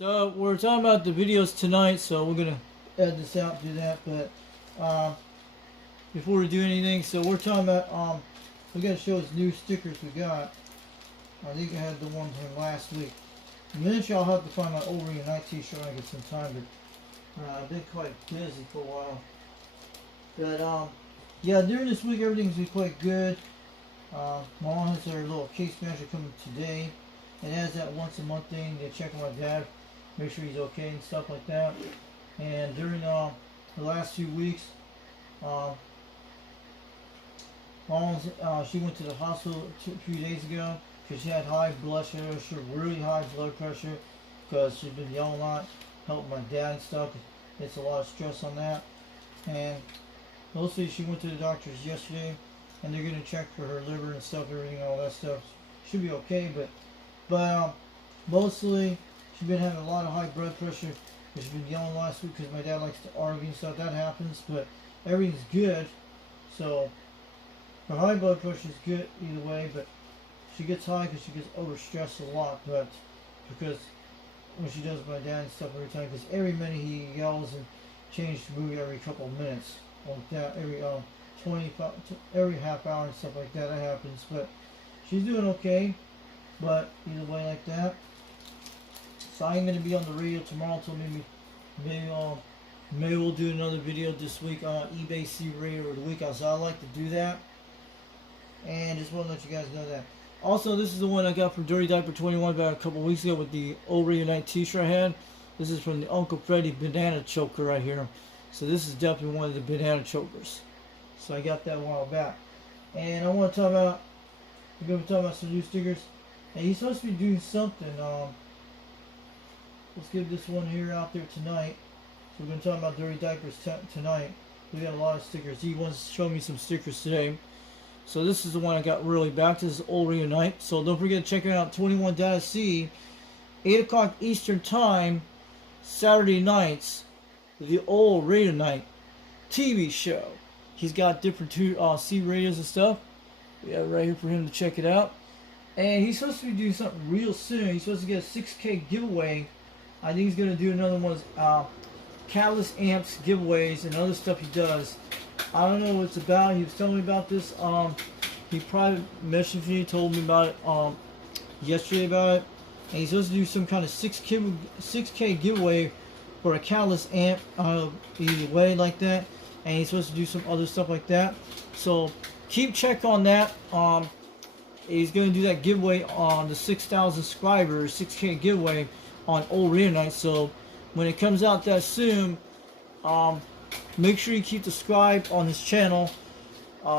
So we're talking about the videos tonight, so we're gonna edit this out and do that. But before we do anything, so we're talking about we gotta show us new stickers we got. I think I had the one from last week. Eventually I'll have to find my Overeem night t-shirt when I get some time, but I've been quite busy for a while. But yeah, during this week everything's been quite good. Mom has her little case manager coming today. It has that once a month thing. They check on my dad, make sure he's okay and stuff like that. And during the last few weeks, Mom's she went to the hospital a few days ago because she had high blood pressure, really high blood pressure, because she's been yelling a lot, helping my dad and stuff. It's a lot of stress on that. And mostly she went to the doctors yesterday, and they're gonna check for her liver and stuff, everything, all that stuff. Should be okay, but mostly she's been having a lot of high blood pressure. She's been yelling last week because my dad likes to argue and stuff. That happens, but everything's good. So her high blood pressure is good either way, but she gets high because she gets overstressed a lot. But because when she does my dad and stuff every time, because every minute he yells and changes the movie every couple of minutes, like that, every half hour and stuff like that. That happens, but she's doing okay. But either way, like that. So I'm gonna be on the radio tomorrow. So maybe we'll do another video this week on eBay C Radio of the week. So I like to do that, and just want to let you guys know that. Also, this is the one I got from Dirty Diaper 21 about a couple weeks ago with the Overeem Night t-shirt I had. This is from the Uncle Freddy banana choker right here. So this is definitely one of the banana chokers. So I got that a while back. And I want to talk about, we're going to be talking about some new stickers. And he's supposed to be doing something. Let's get this one here out there tonight. So we're going to talk about Dirty Diapers tonight. We got a lot of stickers. He wants to show me some stickers today. So this is the one I got really back. This is Overeem Night. So don't forget to check it out. 21.C, 8 o'clock Eastern Time, Saturday nights, the old Radio Night TV show. He's got different C radios and stuff. We have it right here for him to check it out. And he's supposed to be doing something real soon. He's supposed to get a 6K giveaway. I think he's going to do another one of Catalyst Amps giveaways and other stuff he does. I don't know what it's about. He was telling me about this. He probably messaged me, told me about it yesterday about it. And he's supposed to do some kind of 6K giveaway for a Catalyst amp either way like that. And he's supposed to do some other stuff like that. So keep check on that. He's going to do that giveaway on the 6,000 subscribers, 6K giveaway on Old Radio Night. So when it comes out that soon, make sure you keep subscribed on his channel.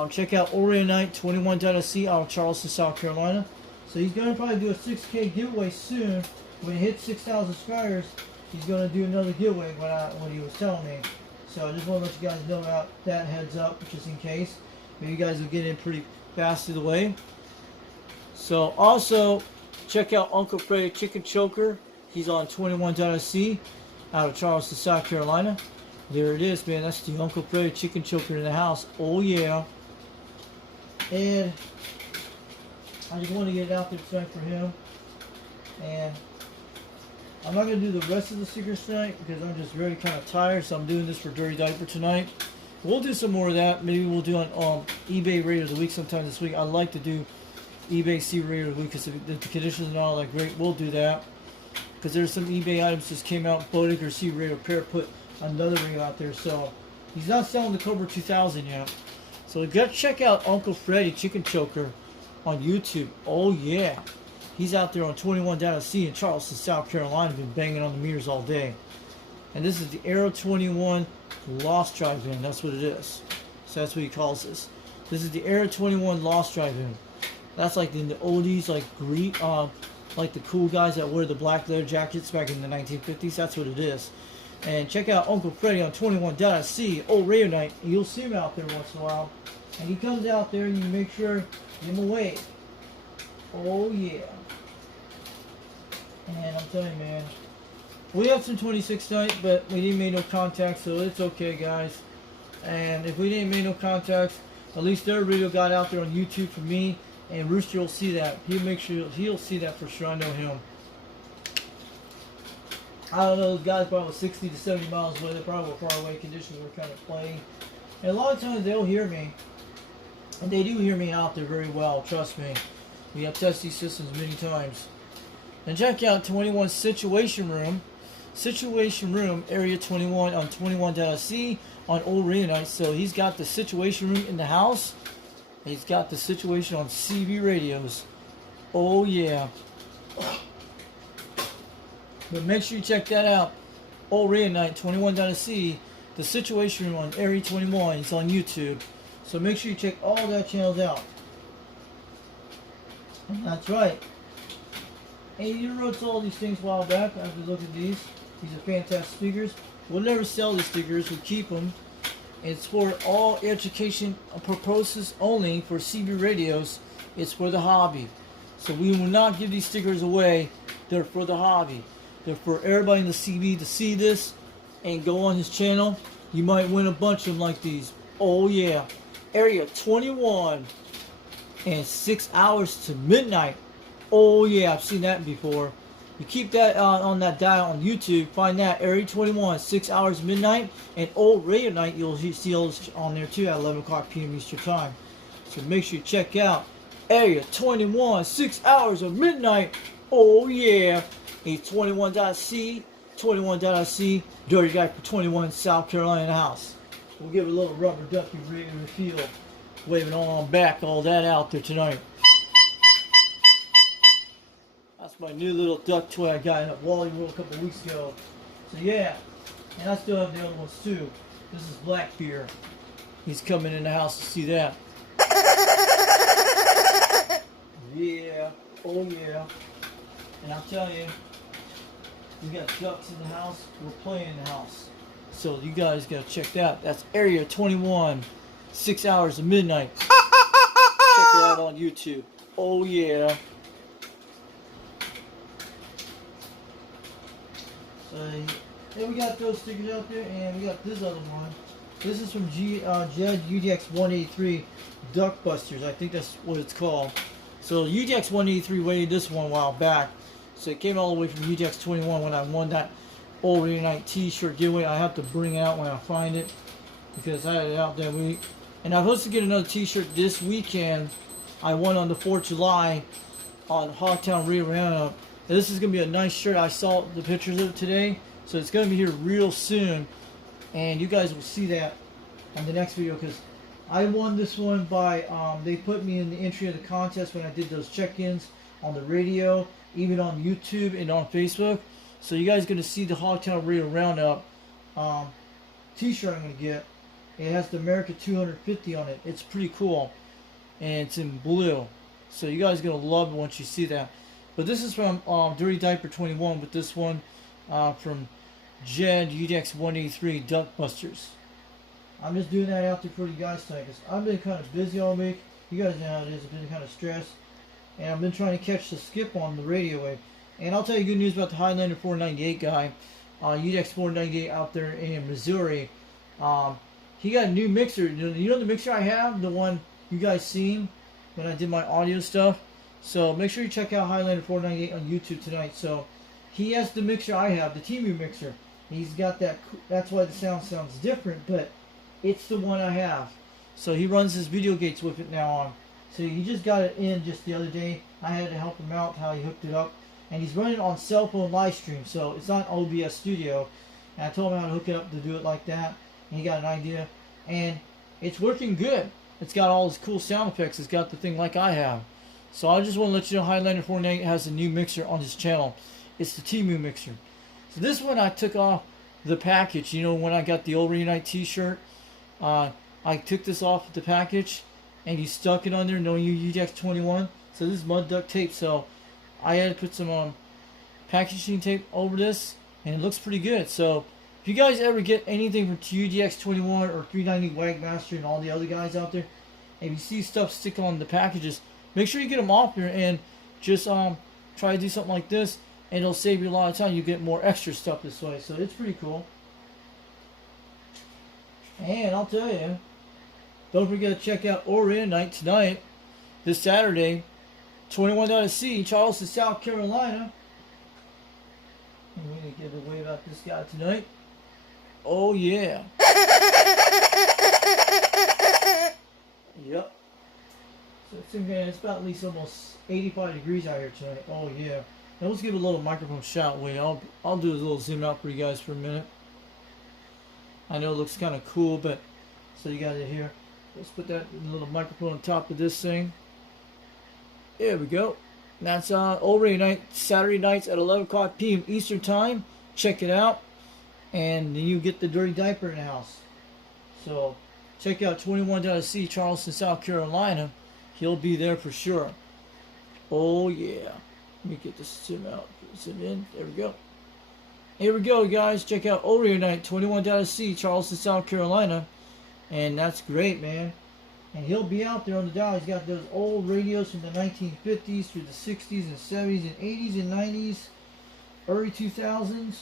Check out Old Radio Night 21.C out of Charleston, South Carolina. So he's going to probably do a 6K giveaway soon. When he hits 6,000 subscribers, he's going to do another giveaway when he was telling me. So I just want to let you guys know about that, heads up, just in case. Maybe you guys will get in pretty fast either way. So also, check out Uncle Freddy Chicken Choker. He's on 21.C out of Charleston, South Carolina. There it is, man. That's the Uncle Freddy Chicken Choker in the house. Oh, yeah. And I just want to get it out there tonight for him. And I'm not going to do the rest of the stickers tonight because I'm just really kind of tired. So I'm doing this for Dirty Diaper tonight. We'll do some more of that. Maybe we'll do on eBay Radio of the Week sometime this week. I like to do eBay C Radio of the Week because the conditions are not that great. We'll do that. Because there's some eBay items just came out. Bodiger C Radio Repair put another radio out there. So he's not selling the Cobra 2000 yet. So go check out Uncle Freddy Chicken Choker on YouTube. Oh yeah. He's out there on 21.C in Charleston, South Carolina. Been banging on the meters all day. And this is the Aero 21 Lost Drive-In. That's what it is. So that's what he calls this. This is the Aero 21 Lost Drive-In. That's like in the oldies, like the cool guys that wear the black leather jackets back in the 1950s. That's what it is. And check out Uncle Freddy on 21.C, Old Radio Night. You'll see him out there once in a while. And he comes out there and you make sure you give him a wave. Oh yeah. And I'm telling you, man, we have some 26 tonight, but we didn't make no contact, so it's okay, guys. And if we didn't make no contacts, at least their video got out there on YouTube for me, and Rooster will see that. He'll make sure he'll see that for sure. I know him. I don't know, those guys probably 60 to 70 miles away. They're probably far away. Conditions were kind of playing. And a lot of times they'll hear me. And they do hear me out there very well. Trust me. We have tested these systems many times. And check out 21 Situation Room. Situation Room, Area 21 on 21.c on Old Radio Night. So he's got the Situation Room in the house. He's got the situation on CB radios. Oh yeah. But make sure you check that out. Old Radio Night, 21.c. The Situation Room on Area 21. It's on YouTube. So make sure you check all that channels out. And that's right. And you wrote all these things a while back. I have to look at these. These are fantastic stickers. We'll never sell these stickers. We'll keep them. It's for all education purposes only for CB radios. It's for the hobby. So we will not give these stickers away. They're for the hobby. They're for everybody in the CB to see this and go on his channel. You might win a bunch of them like these. Oh yeah. Area 21 and 6 hours to midnight. Oh yeah, I've seen that before. You keep that on that dial on YouTube. Find that Area 21, 6 hours midnight, and Old Radio Night. You'll see those on there too at 11 o'clock p.m. Eastern Time. So make sure you check out Area 21, 6 hours of midnight. Oh yeah, a 21.c, 21.c, Dirty Guy for 21 South Carolina house. We'll give it a little rubber ducky feel, waving on back, all that out there tonight. That's my new little duck toy I got at Wally World a couple weeks ago. So yeah, and I still have the other ones too. This is Blackbeard. He's coming in the house to see that. Yeah, oh yeah. And I'll tell you, we got ducks in the house, we're playing in the house. So you guys gotta check that. That's Area 21, 6 hours of midnight. Check it out on YouTube. Oh yeah. Then we got those stickers out there, and we got this other one. This is from Jed UDX362 Duck Busters. I think that's what it's called. So UDX362 weighed this one a while back. So it came all the way from UDX21 when I won that Old Radio Night t-shirt giveaway. I have to bring it out when I find it because I had it out that week. And I'm supposed to get another t-shirt this weekend. I won on the 4th of July on Hogtown Ridgerunner. This is going to be a nice shirt. I saw the pictures of it today. So it's going to be here real soon. And you guys will see that on the next video because I won this one by, they put me in the entry of the contest when I did those check-ins on the radio, even on YouTube and on Facebook. So you guys are going to see the Hogtown Radio Roundup t-shirt I'm going to get. It has the America 250 on it. It's pretty cool. And it's in blue. So you guys are going to love it once you see that. But this is from Dirty Diaper 21 with this one from Jed UDX183 Duck Busters. I'm just doing that out there for you guys tonight because I've been kind of busy all week. You guys know how it is. I've been kind of stressed. And I've been trying to catch the skip on the radio wave. And I'll tell you good news about the Highlander 498 guy. UDX 498 out there in Missouri. He got a new mixer. You know the mixer I have? The one you guys seen when I did my audio stuff? So make sure you check out Highlander 498 on YouTube tonight. So he has the mixer I have, the TMU mixer. He's got that. That's why the sound sounds different, but it's the one I have. So he runs his video gates with it now on. So he just got it in just the other day. I had to help him out how he hooked it up. And he's running on cell phone live stream. So it's not OBS Studio. And I told him how to hook it up to do it like that. And he got an idea. And it's working good. It's got all these cool sound effects. It's got the thing like I have. So I just want to let you know Highlander 498 has a new mixer on his channel. It's the TMU mixer. So this one I took off the package. You know when I got the Old Reunite t-shirt? I took this off the package and he stuck it on there knowing you UDX21. So this is mud duct tape. So I had to put some packaging tape over this and it looks pretty good. So if you guys ever get anything from UDX21 or 390 Wagmaster and all the other guys out there, and if you see stuff stick on the packages, make sure you get them off here and just try to do something like this, and it'll save you a lot of time. You get more extra stuff this way, so it's pretty cool. And I'll tell you, don't forget to check out Old Night tonight, this Saturday, 21.c, Charleston, South Carolina. And we're going to give away about this guy tonight. Oh yeah. Yep. So it's about at least almost 85 degrees out here tonight. Oh yeah. Now let's give a little microphone shot away. I'll do a little zoom out for you guys for a minute. I know it looks kind of cool, but so you got it here. Let's put that little microphone on top of this thing. There we go. That's over night, Saturday nights at 11 o'clock p.m. Eastern Time. Check it out. And then you get the dirty diaper in the house. So check out 21.C, Charleston, South Carolina. He'll be there for sure. Oh yeah. Let me get this zoom out. Zoom in. There we go. Here we go, guys. Check out Oreo Night, 21.C, Charleston, South Carolina. And that's great, man. And he'll be out there on the dial. He's got those old radios from the 1950s through the 60s and 70s and 80s and 90s, early 2000s.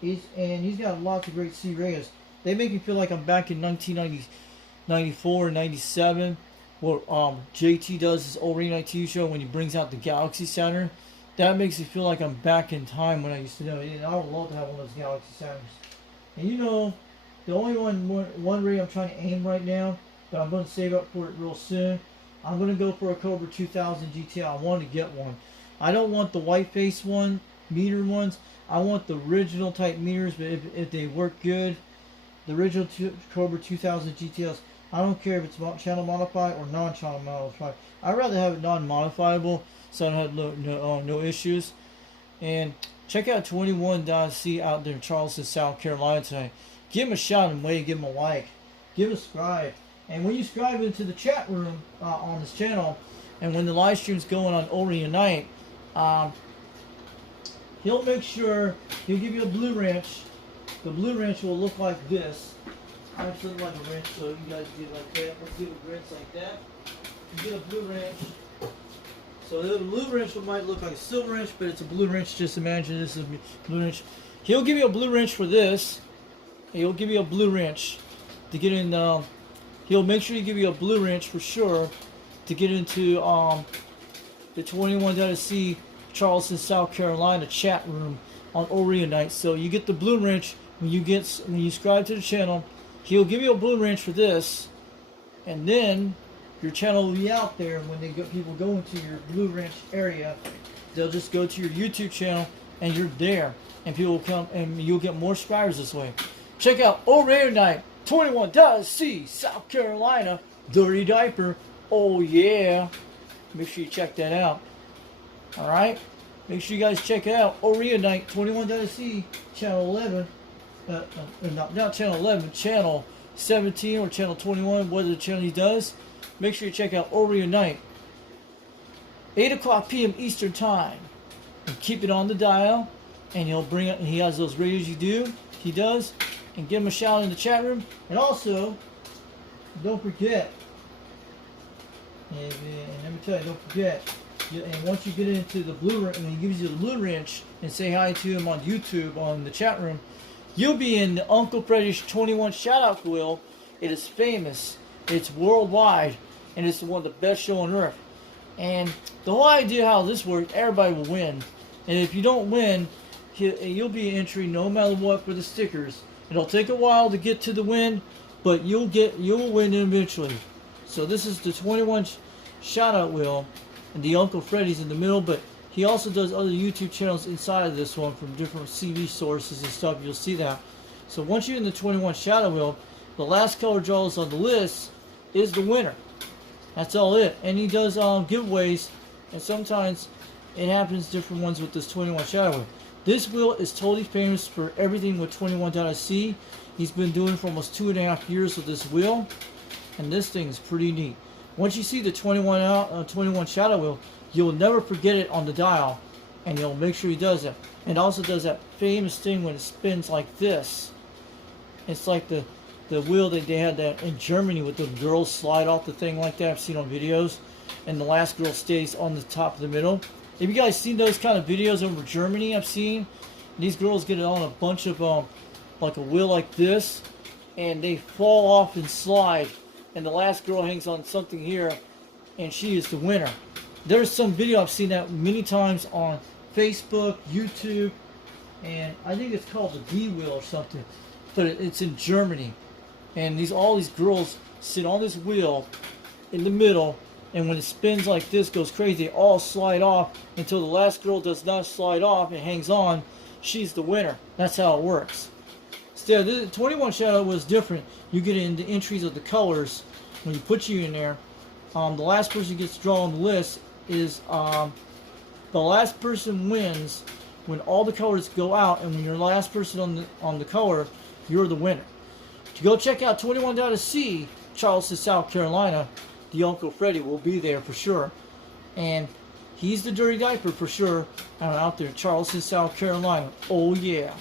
He's got lots of great C radios. They make me feel like I'm back in 1994 and 97, where JT does his old Night TV show when he brings out the Galaxy Center. That makes me feel like I'm back in time when I used to know it. And I would love to have one of those Galaxy Centers. And you know, the only one radio I'm trying to aim right now, but I'm going to save up for it real soon. I'm going to go for a Cobra 2000 GTI. I want to get one. I don't want the white face one, meter ones. I want the original type meters, but if they work good, the original Cobra 2000 GTLs. I don't care if it's channel modified or non-channel modified. I'd rather have it non-modifiable, so I don't have no issues. And check out 21.C out there in Charleston, South Carolina tonight. Give him a shout and wait, give him a like, give him a subscribe. And when you subscribe into the chat room on this channel, and when the live stream's going on Oreo Night, he'll make sure he'll give you a Blue Ranch. The Blue Ranch will look like this. I actually look like a wrench, so you guys get it like that. Let's give a wrench like that. You get a Blue Ranch. So the Blue Wrench might look like a silver wrench, but it's a Blue Wrench. Just imagine this is a Blue Wrench. He'll give you a Blue Wrench for this. He'll give you a Blue Wrench to get in. He'll make sure he give you a Blue Wrench for sure to get into the 21.C Charleston, South Carolina chat room on Oreo Night. So you get the Blue Wrench when you subscribe to the channel. He'll give you a Blue Wrench for this, and then your channel will be out there. When people go into your Blue Wrench area, they'll just go to your YouTube channel, and you're there, and people will come, and you'll get more subscribers this way. Check out Oreo Night, 21.C, South Carolina, dirty diaper. Oh yeah, make sure you check that out. All right, make sure you guys check it out. Oreo Night, 21.C, channel 11. Not channel 11, channel 17 or channel 21, whatever the channel he does. Make sure you check out Oreo Night, 8 o'clock p.m. Eastern Time, and keep it on the dial. And he'll bring it. He has those radios he does, and give him a shout in the chat room. And also, don't forget. And let me tell you, don't forget. And once you get into the Blue Wrench, and he gives you the Blue Wrench, and say hi to him on YouTube on the chat room, you'll be in the Uncle Freddy's 21 shout-out wheel. It is famous. It's worldwide. And it's one of the best shows on earth. And the whole idea how this works, everybody will win. And if you don't win, you'll be entry no matter what for the stickers. It'll take a while to get to the win, but you'll win eventually. So this is the 21 shout-out wheel. And the Uncle Freddy's in the middle, but he also does other YouTube channels inside of this one from different CV sources and stuff. You'll see that. So once you're in the 21 shadow wheel, the last color draws on the list is the winner. That's all it. And he does giveaways, and sometimes it happens different ones with this 21 shadow wheel. This wheel is totally famous for everything with 21.C. He's been doing it for almost 2.5 years with this wheel, and this thing is pretty neat. Once you see the 21 shadow wheel, you'll never forget it on the dial, and you'll make sure he does it. And also does that famous thing when it spins like this. It's like the wheel that they had that in Germany with the girls slide off the thing like that. I've seen on videos, and the last girl stays on the top of the middle. Have you guys seen those kind of videos over Germany? I've seen these girls get on a bunch of like a wheel like this, and they fall off and slide, and the last girl hangs on something here, and she is the winner. There's some video I've seen that many times on Facebook, YouTube, and I think it's called the D wheel or something, but it's in Germany, and all these girls sit on this wheel in the middle, and when it spins like this, goes crazy, they all slide off until the last girl does not slide off and hangs on. She's the winner. That's how it works. Instead, the 21 Shadow was different. You get in the entries of the colors when you put you in there. The last person who gets drawn on the list is the last person wins when all the colors go out, and when you're the last person on the color, you're the winner. To go check out 21.C, Charleston, South Carolina, the Uncle Freddy will be there for sure, and he's the dirty diaper for sure. Out there, Charleston, South Carolina. Oh yeah.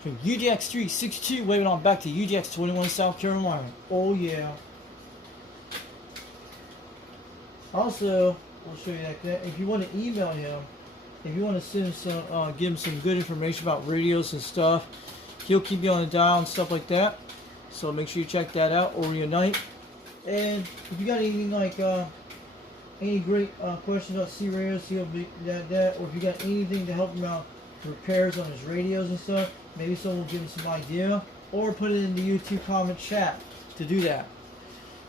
From UDX362, waving on back to UDX21, South Carolina. Oh yeah. Also, I'll show you that. If you want to email him, if you want to send him some, give him some good information about radios and stuff, he'll keep you on the dial and stuff like that. So make sure you check that out or reunite. And if you got anything like any great questions about C radios, he'll be that. Or if you got anything to help him out, repairs on his radios and stuff, maybe someone will give him some idea, or put it in the YouTube comment chat to do that.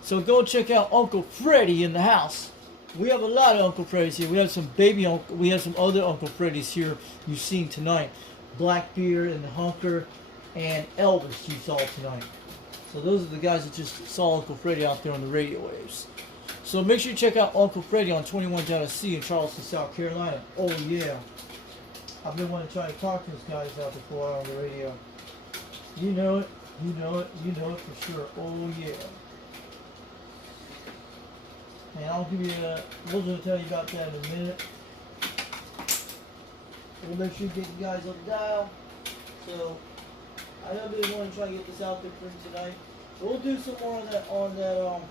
So go check out Uncle Freddy in the house. We have a lot of Uncle Freddys here. We have some baby Uncle, we have some other Uncle Freddys here you've seen tonight. Blackbeard and the Hunker and Elvis you saw tonight. So those are the guys that just saw Uncle Freddy out there on the radio waves. So make sure you check out Uncle Freddy on 21.C in Charleston, South Carolina. Oh yeah. I've been wanting to try to talk to those guys out there for a while on the radio. You know it, you know it, you know it for sure. Oh yeah. And I'll give you we'll just tell you about that in a minute. We'll make sure you get you guys on the dial. So I know they want to try to get this out there for you tonight. So we'll do some more on that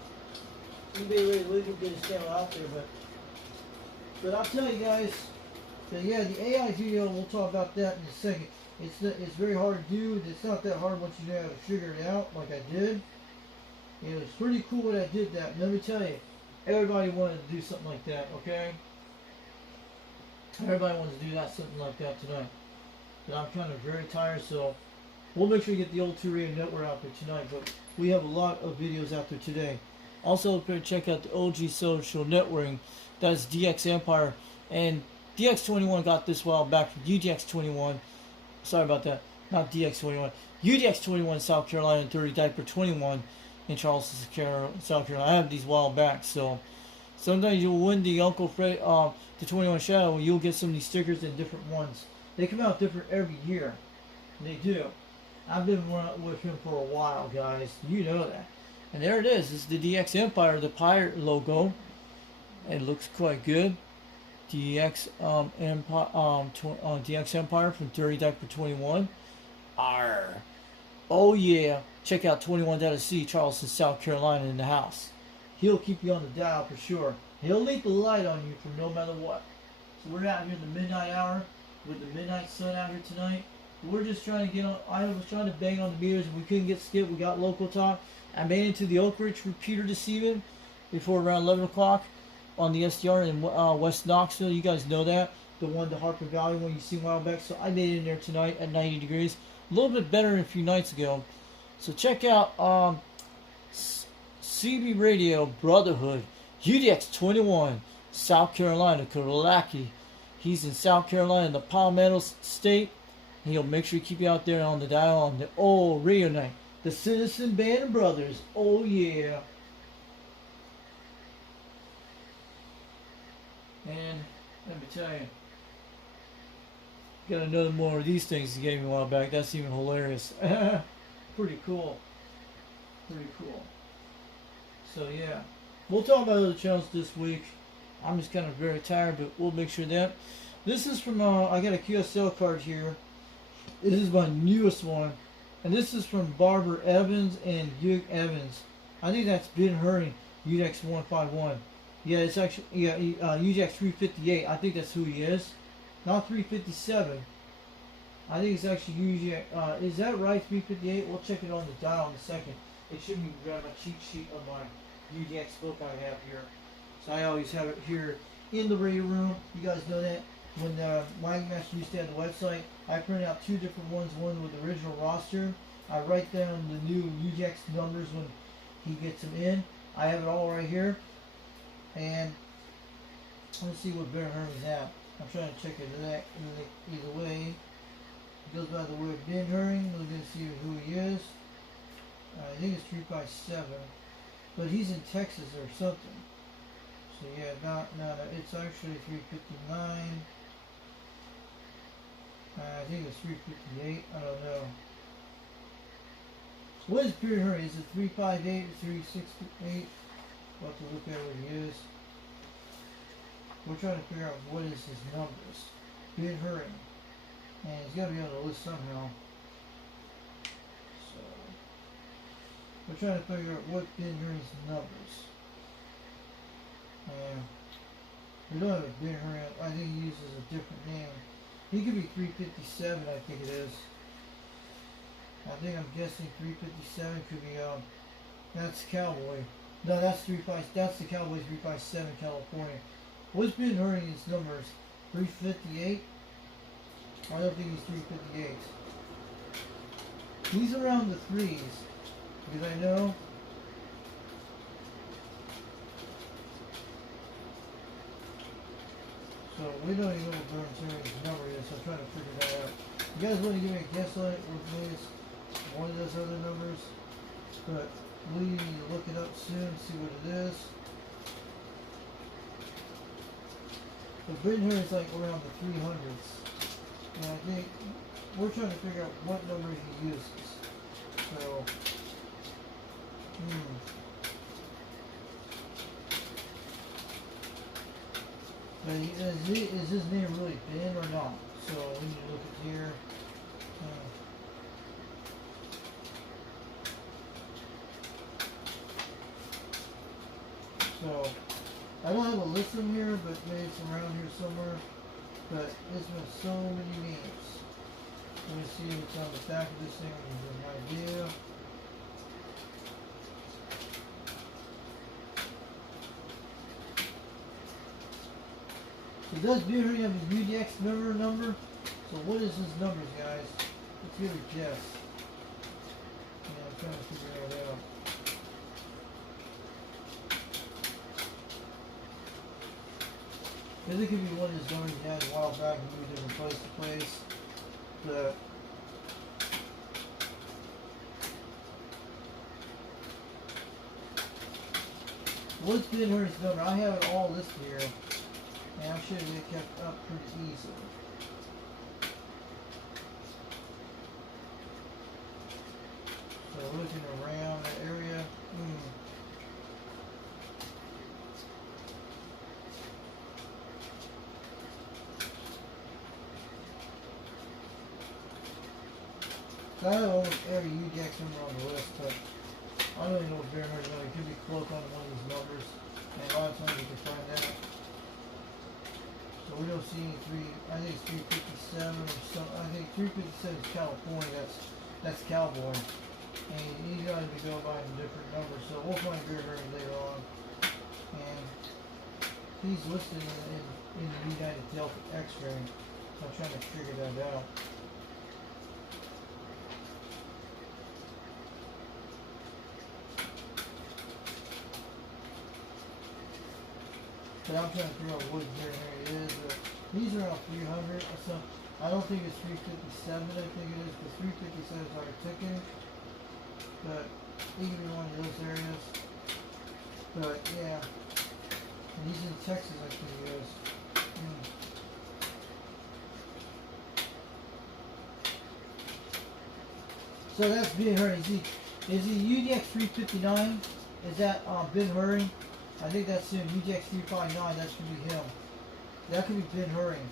eBay Ready Legal get his channel out there, but I'll tell you guys. So yeah, the AI video, we'll talk about that in a second. It's very hard to do. It's not that hard once you know how to figure it out like I did. It was pretty cool when I did that. And let me tell you, everybody wanted to do something like that, okay? Everybody wants to do something like that tonight. But I'm kind of very tired, so we'll make sure you get the old 2 network out there tonight. But we have a lot of videos out there today. Also, check out the OG Social Networking. That's DX Empire. And DX21 got this while back from UDX21. Sorry about that. Not DX21. UDX21 South Carolina, Dirty Diaper 21 in Charleston, South Carolina. I have these while back, so sometimes you'll win the Uncle Freddy, the 21 Shadow, and you'll get some of these stickers in different ones. They come out different every year. They do. I've been with him for a while, guys. You know that. And there it is. It's the DX Empire, the pirate logo. It looks quite good. DX Empire, DX Empire from Dirty Diaper 21. Arr. Oh yeah. Check out 21.C, Charleston, South Carolina in the house. He'll keep you on the dial for sure. He'll leave the light on you for no matter what. So we're out here in the midnight hour with the midnight sun out here tonight. We're just trying to get on. I was trying to bang on the meters and we couldn't get skipped. We got local talk. I made it to the Oak Ridge repeater this evening before around 11 o'clock on the SDR in West Knoxville. You guys know that. The one, the Harper Valley one you seen a while back. So I made it in there tonight at 90 degrees. A little bit better than a few nights ago. So check out CB Radio Brotherhood, UDX21, South Carolina, Karolaki. He's in South Carolina, the Palmetto State. He'll make sure to keep you out there on the dial on the old radio night. The Citizen Band Brothers. Oh yeah. And let me tell you, got another more of these things he gave me a while back. That's even hilarious. Pretty cool. Pretty cool. So yeah, we'll talk about other channels this week. I'm just kind of very tired, but we'll make sure that. This is from, I got a QSL card here. This is my newest one. And this is from Barbara Evans and Hugh Evans. I think that's Ben Hurring, UDX 151. Yeah, it's actually, yeah, UDX 358. I think that's who he is. Not 357. I think it's actually UDX, is that right, 358? We'll check it on the dial in a second. It should be grab my cheat sheet of my UDX book I have here. So I always have it here in the radio room. You guys know that. when Wagon Master used to have the website, I printed out 2 different ones, one with the original roster. I write down the new UDX numbers when he gets them in. I have it all right here. And let's see what Ben Herman's at. I'm trying to check it either way. It goes by the word Ben Herring. We're going to see who he is. I think it's 3x7. But he's in Texas or something. So yeah, no, it's actually 359. I think it's 358. I don't know. What is Ben Herring? Is it 358 or 368? We'll have to look at what he is. We're trying to figure out what is his numbers. Ben Herring. And he's got to be on the list somehow. So we're trying to figure out what Ben Herring's numbers. We don't have a Ben Herring. I think he uses a different name. He could be 357, I think it is. I'm guessing 357 could be that's Cowboy. No, that's that's the Cowboy 357 California. What's Ben Herring's numbers? 358? I don't think he's 358. He's around the 3s. Because I know. So we don't even know what Ben Herring's number is, so I'm trying to figure that out. You guys want to give me a guess on it, or maybe it's one of those other numbers? But we need to look it up soon, see what it is. But Ben Herring's like around the 300s. And I think we're trying to figure out what number he uses. So, But is his name really Ben or not? So we need to look at here. So I don't have a list in here, but maybe it's around here somewhere. But there's been so many names. Let me see what's on the back of this thing. Give you an idea. So does Ben Herring have his UDX member number? So what is his numbers, guys? Let's give it a guess. Yeah, I'm trying to figure it out. This could be one of his numbers he had a while back and moved different place to place. But what's Ben Herring's number? I have it all listed here. And I'm sure they kept up pretty easily. So looking around that area. So I have almost every UDX number on the list, but I don't even know what Ben Herring's number. It could be close on one of these numbers. And a lot of times you can find that. So we don't see any I think it's 357 or something. I think 357 is California, that's Cowboy. And he's got to be going by a different number, so we'll find Ben Herring later on. And he's listed in the United Delta X-ray. I'm trying to figure that out. But I'm trying to figure out what Ben Herring is. But he's around 300. So I don't think it's 357. I think it is, because 357 is our ticket. But he can be one of those areas. But yeah, and he's in Texas. I think he is. So that's Ben Herring. Is he UDX 359? Is that Ben Herring? I think that's him. UDX 359, that should be him. That could be Ben Herring.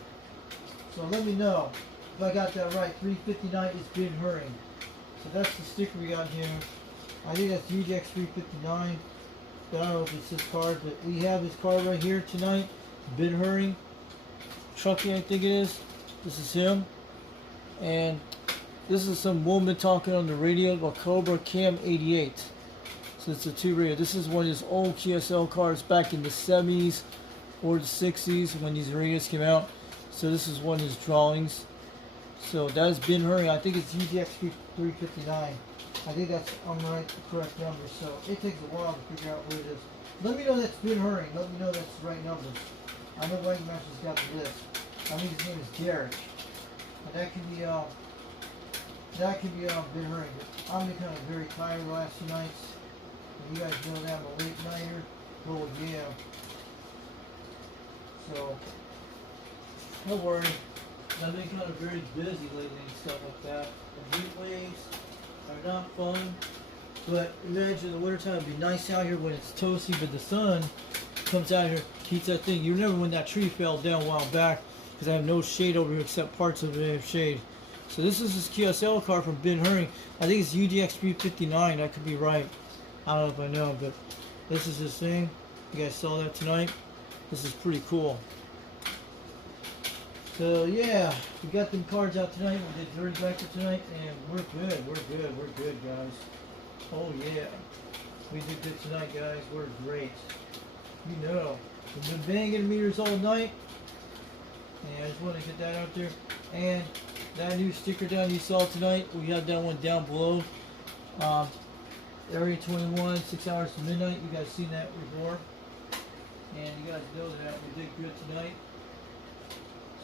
So let me know if I got that right. 359 is Ben Herring. So that's the sticker we got here. I think that's UDX 359. But I don't know if it's his card, but we have his card right here tonight. Ben Herring. Trucking, I think it is. This is him. And this is some woman talking on the radio about Cobra Cam 88. So it's a 2 radio. This is one of his old QSL cars back in the 70s or the 60s when these radios came out. So this is one of his drawings. So that has been her. I think it's UDX359. I think that's the correct number. So it takes a while to figure out what it is. Let me know that's been her. Let me know that's the right number. I know Wagmaster's got the list. I think his name is Derek. And that could be Ben Hurry. I've been kind of very tired the last 2 nights. And you guys know that I'm a late nighter. Oh yeah. So don't worry. I've been kind of very busy lately and stuff like that. The heat waves are not fun. But imagine in the wintertime it'd be nice out here when it's toasty, but the sun comes out here, heats that thing. You remember when that tree fell down a while back, because I have no shade over here except parts of it have shade. So this is this QSL car from Ben Hurry. I think it's UDX359. That could be right. I don't know if I know, but this is his thing. You guys saw that tonight. This is pretty cool. So yeah, we got them cards out tonight. We did Dirty Diaper tonight, and we're good. We're good, guys. Oh yeah, we did good tonight, guys. We're great. You know, we've been banging meters all night, and I just want to get that out there. And that new sticker down you saw tonight, we had that one down below. Area 21, 6 hours to midnight. You guys seen that before, and you guys know that we did good tonight.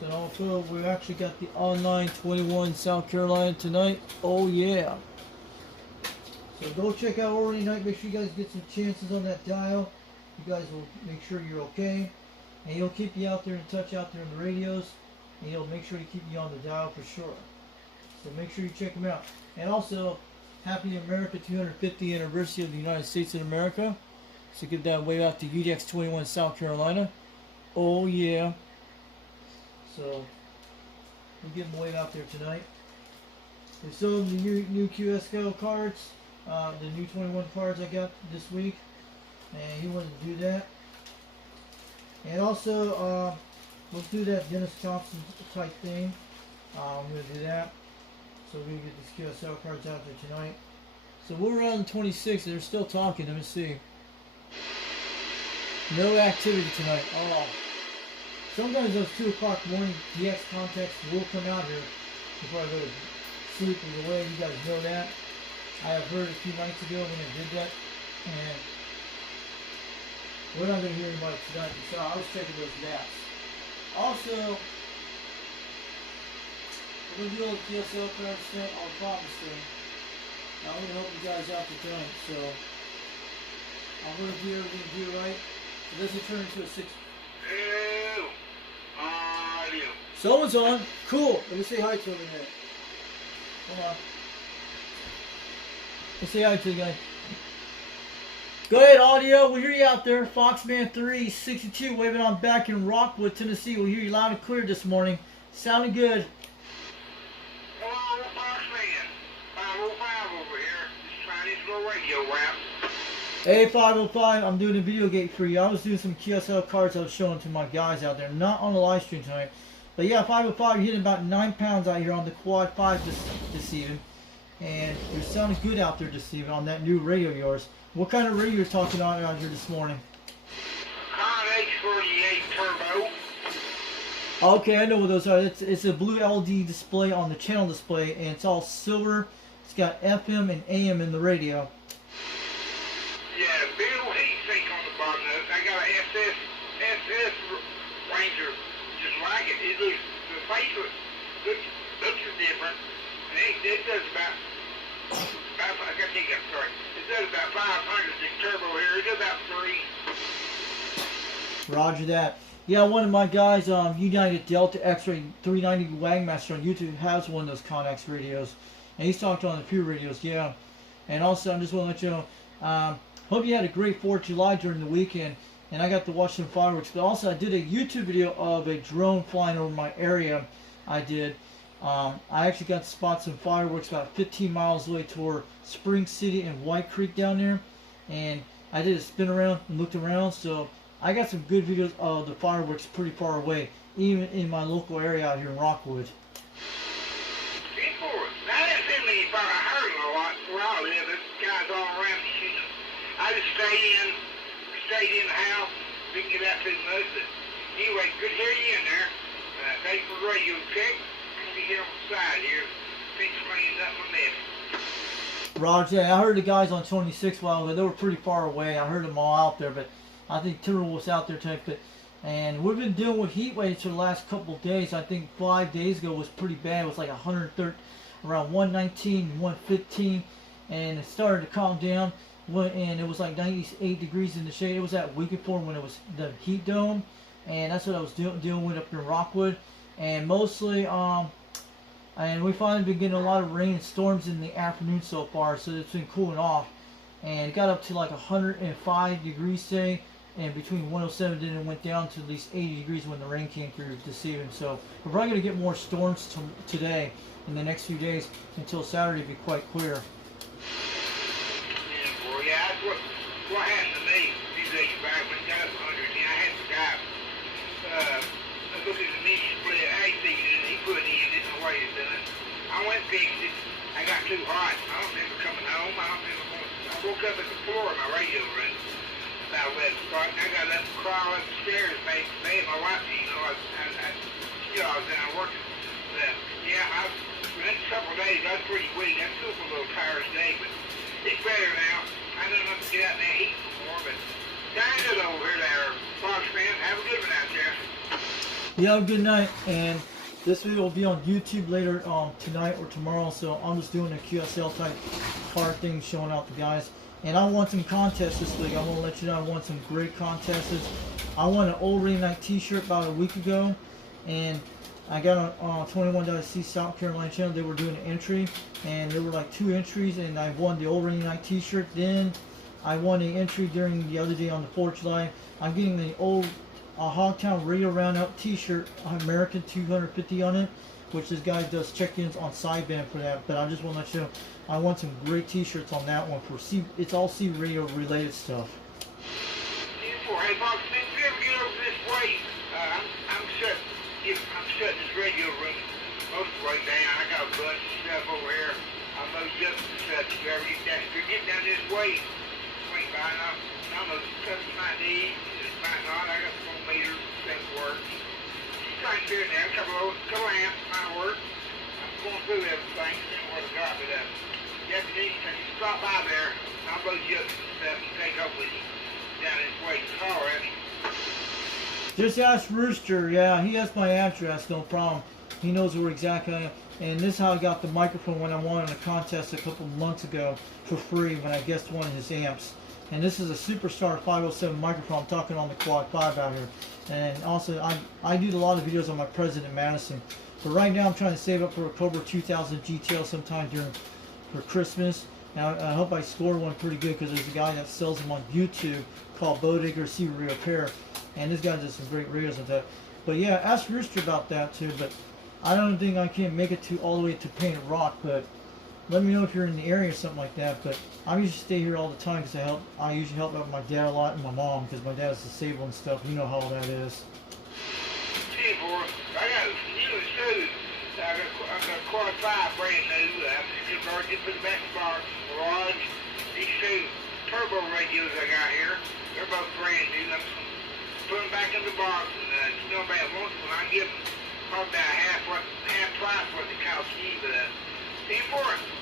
So also, we actually got the online 21 South Carolina tonight. Oh yeah. So go check out Early Night. Make sure you guys get some chances on that dial. You guys will make sure you're okay. And he'll keep you out there in touch out there in the radios. And he'll make sure to keep you on the dial for sure. So make sure you check him out. And also, Happy America 250th Anniversary of the United States of America. So give that way out to UDX21 South Carolina. Oh yeah. So we'll give them away out there tonight. We sold the new QSL cards. The new 21 cards I got this week, and he wanted to do that. And also, we'll do that Dennis Thompson type thing. I'm going to do that. So we're going to get these QSL cards out there tonight. So we're around 26, and they're still talking. Let me see. No activity tonight. Oh. Sometimes those 2 o'clock morning DX contacts will come out here before I go to sleep or away. You guys know that. I have heard a few nights ago when I did that, and we're not going to hear anybody tonight, so I was checking those maps. Also, we're going to do all the PSL cards thing, all the promise thing. I'm going to help you guys out tonight, so I'm going to do everything to do right. So this will turn into a 6. Someone's on. Cool. Let me say hi to him in a minute. Hold on. Let's say hi to the guy. Go ahead, audio. We'll hear you out there. Foxman362 waving on back in Rockwood, Tennessee. We'll hear you loud and clear this morning. Sounding good. Hello, Foxman. 505 over here. Just trying this little radio rap. Hey, 505. I'm doing a video gate for you. I was doing some QSL cards I was showing to my guys out there. Not on the live stream tonight. But yeah, 505, you're hitting about 9 pounds out here on the Quad 5 this evening. And you're sounding good out there this evening on that new radio of yours. What kind of radio are you talking about out here this morning? H48 Turbo. Okay, I know what those are. It's a blue LED display on the channel display, and it's all silver. It's got FM and AM in the radio. Yeah, Bill heat on the bottom of it. I got a SS Ranger. Just like it. It looks, the face looks different. And it does about, I got to take that, sorry. It does about 500 this turbo here. It does about 3. Roger that. Yeah, one of my guys, United Delta X-Ray 390 Wagmaster on YouTube has one of those Connex radios. And he's talked on the pure radios, yeah. And also, I just want to let you know, hope you had a great 4th of July during the weekend. And I got to watch some fireworks. But also, I did a YouTube video of a drone flying over my area. I did. I actually got to spot some fireworks about 15 miles away toward Spring City and White Creek down there. And I did a spin around and looked around. So I got some good videos of the fireworks pretty far away, even in my local area out here in Rockwood. Now that's in me, but I heard a lot where I live. There's guys all around me shooting. I just stayed in the house, didn't get out too much. But anyway, good to hear you in there. thanks for the radio check. I'm gonna be here on the side here. Fix cleaning up my mess. Roger. Yeah, I heard the guys on 26 a while ago. They were pretty far away. I heard them all out there, but I think Tyrrell was out there tonight. And we've been dealing with heat waves for the last couple of days. I think 5 days ago was pretty bad. It was like 130, around 119, 115, and it started to calm down. And it was like 98 degrees in the shade. It was that week before when it was the heat dome, and that's what I was dealing with up in Rockwood. And mostly, and we finally been getting a lot of rain and storms in the afternoon so far, so it's been cooling off. And it got up to like 105 degrees today, and between 107, then it went down to at least 80 degrees when the rain came through this evening. So we're probably going to get more storms today in the next few days until Saturday be quite clear. Yeah, that's what happened to me a few days back when it got up 100. I had the guy look at the mini split AC and he put it in, didn't know what he was doing. I went and fixed it. I got too hot. I don't remember coming home. I woke up at the floor of my radio room about 11 o'clock. I got up and crawled up the stairs and made my wife, you know, I was down working. But yeah, for the next couple of days I was pretty weak. I'm still a little tired today, but it's better now. I don't know if to get out in that heat before, but kind of over here there, Fox fans. Have a good one out there. Yeah, good night. And this video will be on YouTube later tonight or tomorrow. So I'm just doing a QSL type card thing, showing out the guys. And I won some contests this week. I want to let you know I won some great contests. I won an old Rain Night T-shirt about a week ago, and I got on 21.C South Carolina channel. They were doing an entry, and there were like 2 entries, and I won the old Rainy Night T-shirt. Then I won an entry during the other day on the 4th of July. I'm getting the old Hogtown Radio Roundup T-shirt, American 250 on it, which this guy does check-ins on sideband for that. But I just want to let you know I won some great T-shirts on that one for C. It's all C radio related stuff. Hey, Fox, if you ever get over this way, I'm shutting this radio room most of the way down. I got a bunch of stuff over here. I'm most up to stuff. If you ever get down this way, swing by now. I don't know, stuff you might need, it might not. I got the phone meter, stuff works. Just trying to do it now. A couple amps might work. I'm going through everything, seeing what I got. But if you need anything, you stop by there. I'll load you up some stuff and take up with you down this way. Call at me. Just ask Rooster. Yeah, he has my address, no problem. He knows where exactly I am. And this is how I got the microphone when I won in a contest a couple months ago for free when I guessed one of his amps. And this is a Superstar 507 microphone. I'm talking on the Quad 5 out here. And also, I do a lot of videos on my President Madison. But right now I'm trying to save up for a Cobra 2000 GTL sometime for Christmas. Now I hope I score one pretty good, because there's a guy that sells them on YouTube called Bodegar C Repair. And this guy does some great radios and that. But yeah, ask Rooster about that too. But I don't think I can make it all the way to Painted Rock. But let me know if you're in the area or something like that. But I usually stay here all the time because I usually help out my dad a lot and my mom, because my dad's disabled and stuff. You know how that is. Hey, boy, I got new shoes. I got Quad 5 brand new. I'm just put it back in the box. Garage. These 2 turbo radios I got here, they're both brand new. I'm put them back in the box, and still about once when I give them probably about half price what they cost you. But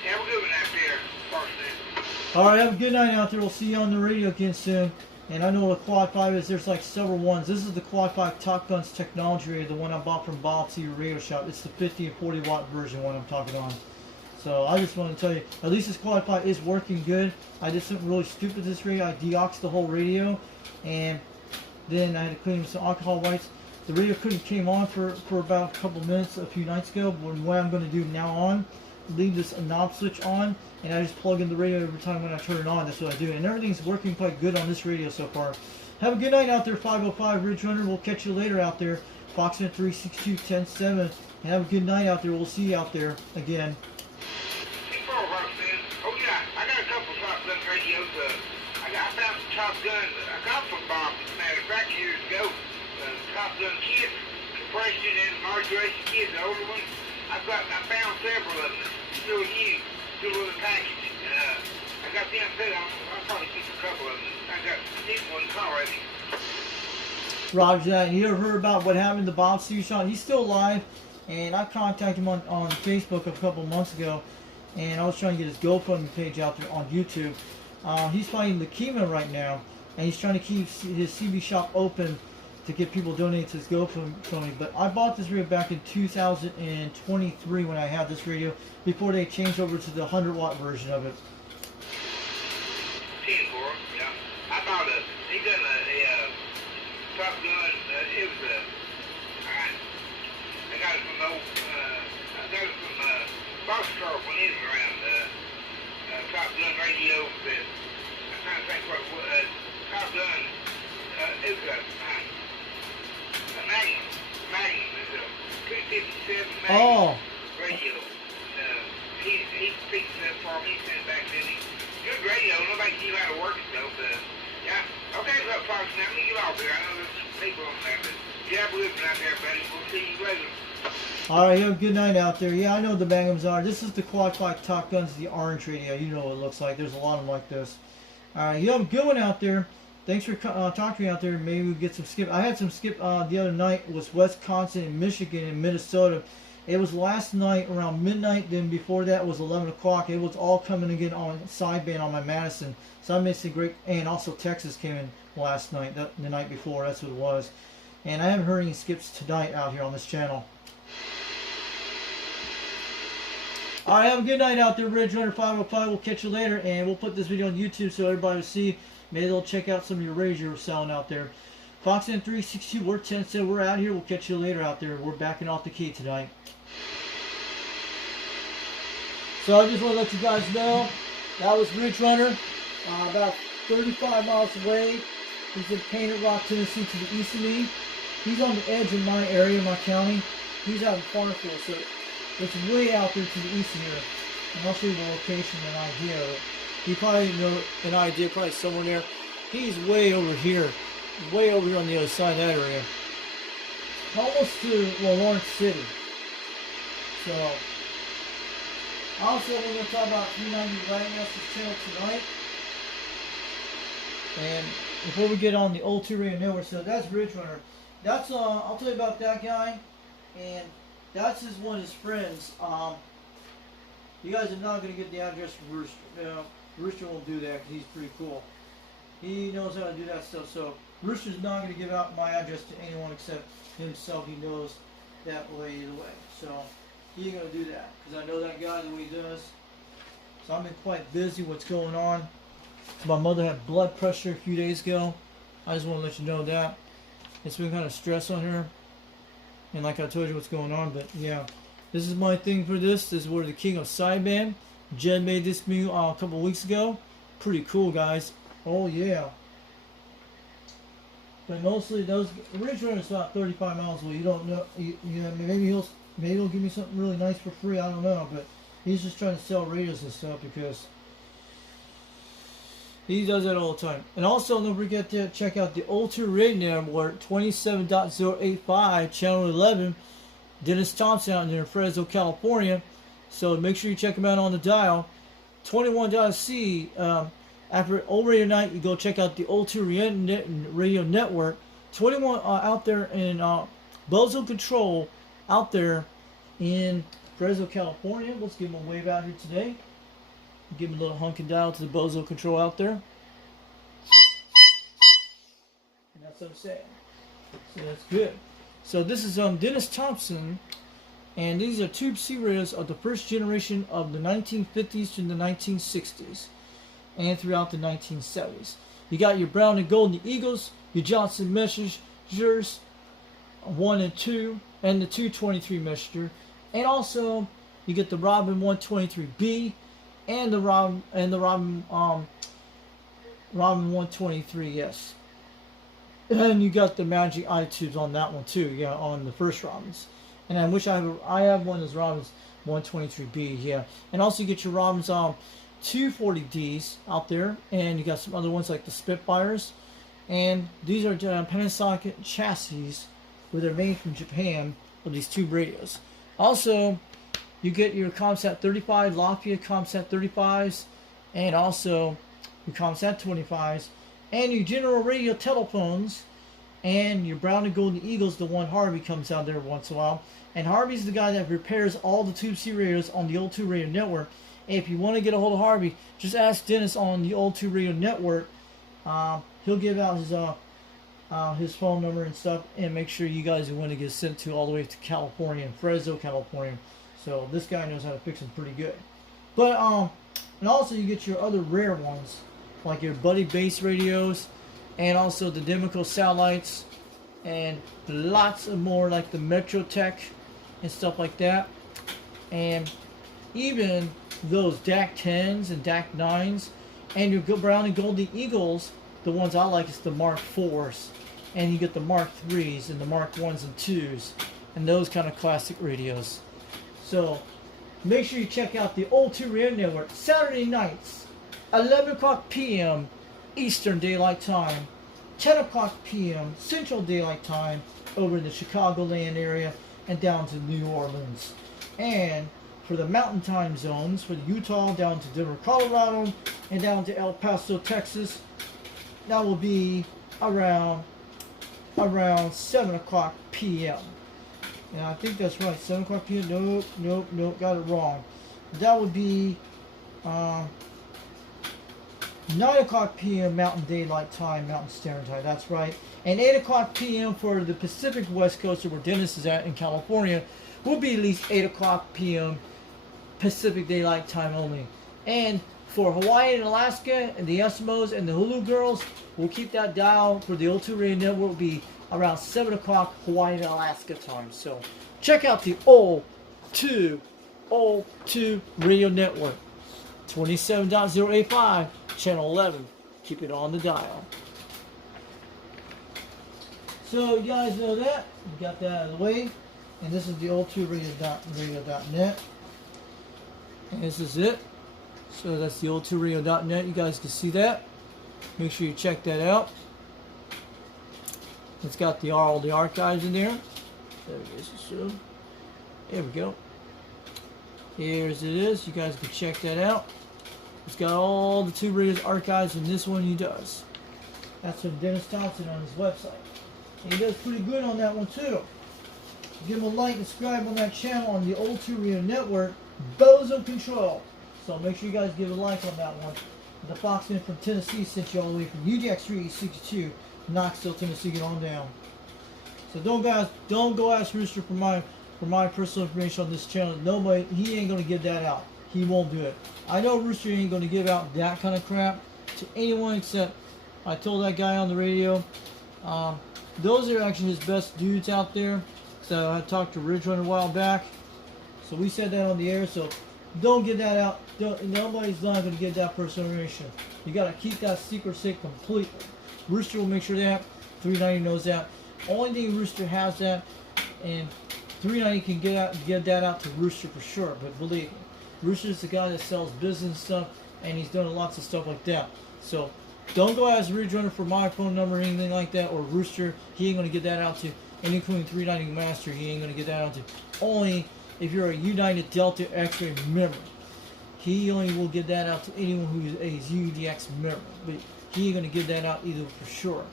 have a good one out there, Parsons. All right, have a good night out there. We'll see you on the radio again soon. And I know what Quad 5 is. There's like several ones. This is the Quad 5 Top Guns technology radio, the one I bought from Bob C Radio Shop. It's the 50 and 40 watt version one I'm talking on. So I just want to tell you, at least this Quad 5 is working good. I did something really stupid with this radio. I deoxed the whole radio, and then I had to clean with some alcohol wipes. The radio couldn't came on for about a couple minutes a few nights ago. But what I'm going to do now on, leave this knob switch on, and I just plug in the radio every time when I turn it on. That's what I do, and everything's working quite good on this radio so far. Have a good night out there, 505 Ridgerunner. We'll catch you later out there, Foxnet 362 107, and have a good night out there. We'll see you out there again. Oh yeah, I got a couple Top Gun radios. I found some Top Gun. I got from Bob, as a matter of fact, years ago. Top Gun kits, compression and modulation kits, the older ones. I found several of them. Still new, still in the package. I got them too. I'll probably keep a couple of them. I got one car, I think. Roger that. And you ever heard about what happened to Bob Steve Sean? He's still alive, and I contacted him on Facebook a couple months ago, and I was trying to get his GoFundMe page out there on YouTube. He's fighting leukemia right now, and he's trying to keep his CB shop open to get people donated to his GoFundMe. But I bought this radio back in 2023 when I had this radio, before they changed over to the 100-watt version of it. 10 for him, yeah. I bought he done a Top Gun, it was I got it from old, I got it from Box Car when it was around, Top Gun radio that, I'm trying to think what, Top Gun, it was a Magnum is a 357 Magnum radio. He fixed that for me, sent it back to me. Good radio, nobody can get out of work though, but yeah. Okay, look, folks, now let me get off here. I know there's people on there, but yeah, we're living out there, buddy. We'll see you later. Alright, you have a good night out there. Yeah, I know the Magnums are. This is the Quad 5 Top Guns, the orange radio. You know what it looks like. There's a lot of them like this. Alright, you have a good one out there. Thanks for talking to me out there. Maybe we'll get some skip. I had some skip the other night. It was Wisconsin and Michigan and Minnesota. It was last night around midnight. Then before that was 11 o'clock. It was all coming again on sideband on my Madison. So I missed a great. And also Texas came in last night. The night before. That's what it was. And I haven't heard any skips tonight out here on this channel. Alright, have a good night out there, Ridgerunner 505. We'll catch you later. And we'll put this video on YouTube so everybody will see. Maybe they'll check out some of your radios you're selling out there. 1Am-2Am, we're 10 cents. We're out here. We'll catch you later out there. We're backing off the key tonight. So I just want to let you guys know that was Ridgerunner, about 35 miles away. He's in Painted Rock, Tennessee, to the east of me. He's on the edge of my area, my county. He's out in Farmfield, so it's way out there to the east of here. And I'll show you the location and idea of it. You probably know an idea, probably somewhere there. He's way over here on the other side of that area. Almost to Lawrence City. So, also we're going to talk about 390 Lightmaster's channel tonight. And before we get on the old 2 radio network, so that's Ridgerunner. That's, I'll tell you about that guy. And that's one of his friends. You guys are not going to get the address from Rooster. Rooster won't do that because he's pretty cool. He knows how to do that stuff. So Rooster's not going to give out my address to anyone except himself. He knows that way either way. So he ain't going to do that because I know that guy the way he does. So I've been quite busy. What's going on? My mother had blood pressure a few days ago. I just want to let you know that. It's been kind of stress on her. And like I told you what's going on. But yeah, this is my thing for this. This is where the king of sideband. Jed made this me a couple weeks ago. Pretty cool, guys. Oh yeah. But mostly those Ridgerunner is about 35 miles away. You don't know. Maybe he'll give me something really nice for free. I don't know, but he's just trying to sell radios and stuff because he does that all the time. And also don't forget to check out the old 2 radio network 27.085 channel 11. Dennis Thompson out there in Fresno, California. So make sure you check him out on the dial. 21.C. After old radio night, you go check out the old 2 radio network. 21 out there in Bozo Control out there in Fresno, California. Let's give him a wave out here today. Give him a little hunk and dial to the Bozo Control out there. And that's what I'm saying. So that's good. So this is Dennis Thompson. And these are Tube C radios of the first generation of the 1950s to the 1960s and throughout the 1970s. You got your brown and golden Eagles, your Johnson Messengers 1 and 2, and the 223 Messenger. And also you get the Robin 123B and the Robin 123, yes. And you got the Magic I-tubes on that one too, yeah, on the first Robins. And I wish I have one of those Robins 123B, yeah. And also you get your Robins 240Ds out there, and you got some other ones like the Spitfires. And these are Panasonic chassis where they're made from Japan of these tube radios. Also, you get your ComSat 35, Lafayette ComSat 35s, and also your ComSat 25s, and your general radio telephones. And your brown and golden eagles, the one Harvey comes out there once in a while. And Harvey's the guy that repairs all the Tube C radios on the old Tube Radio Network. And if you want to get a hold of Harvey, just ask Dennis on the old Tube Radio Network. He'll give out his phone number and stuff, and make sure you guys want to get sent to all the way to California, Fresno, California. So this guy knows how to fix them pretty good. But and also you get your other rare ones, like your Buddy Bass radios, and also the Demico satellites, and lots of more like the Metro Tech and stuff like that, and even those DAC 10s and DAC 9s, and your brown and golden eagles. The ones I like is the Mark 4s, and you get the Mark 3s and the Mark 1s and 2s, and those kind of classic radios. So make sure you check out the old Tube Radio Network Saturday nights, 11 o'clock p.m. Eastern Daylight Time, 10 o'clock p.m. Central Daylight Time over in the Chicagoland area and down to New Orleans. And for the mountain time zones, for the Utah down to Denver, Colorado, and down to El Paso, Texas, that will be around 7 o'clock p.m. And I think that's right, 7 o'clock p.m. Nope, got it wrong. That would be 9 o'clock p.m. Mountain Daylight Time, Mountain Standard Time. That's right. And 8 o'clock p.m. for the Pacific West Coast, where Dennis is at in California, will be at least 8 o'clock p.m. Pacific Daylight Time only. And for Hawaii and Alaska and the Eskimos and the Hulu girls, we'll keep that dial for the old Tube Radio Network. Will be around 7 o'clock Hawaii and Alaska time. So check out the old Tube Radio Network. 27.085, channel 11. Keep it on the dial. So you guys know that. We got that out of the way. And this is the old Tube Radio.net. And this is it. So that's the old TubeRadio.net. You guys can see that. Make sure you check that out. It's got all the archives in there. There it is. There we go. Here's it is. You guys can check that out. It's got all the Tube Radio's archives, and this one he does. That's from Dennis Thompson on his website. And he does pretty good on that one too. Give him a like and subscribe on that channel on the old Tube Radio Network, Bozo Control. So make sure you guys give a like on that one. The Foxman from Tennessee sent you all the way from UDX362, Knoxville, Tennessee. Get on down. So don't go ask Rooster for my personal information on this channel. Nobody, he ain't gonna give that out. He won't do it. I know Rooster ain't gonna give out that kind of crap to anyone except I told that guy on the radio. Those are actually his best dudes out there. So I talked to Ridgerunner a while back. So we said that on the air. So don't get that out. Nobody's not going to get that personal information. You got to keep that secret safe completely. Rooster will make sure that. 390 knows that. Only thing Rooster has that, and 390 can get that out to Rooster for sure. But believe me, Rooster's the guy that sells business stuff, and he's done lots of stuff like that. So don't go ask Ridgerunner for my phone number or anything like that, or Rooster. He ain't going to get that out to. And including 390 Master, he ain't going to get that out to. Only if you're a United Delta X-Ray member. He only will get that out to anyone who is a UDX member. But he ain't going to give that out either for sure.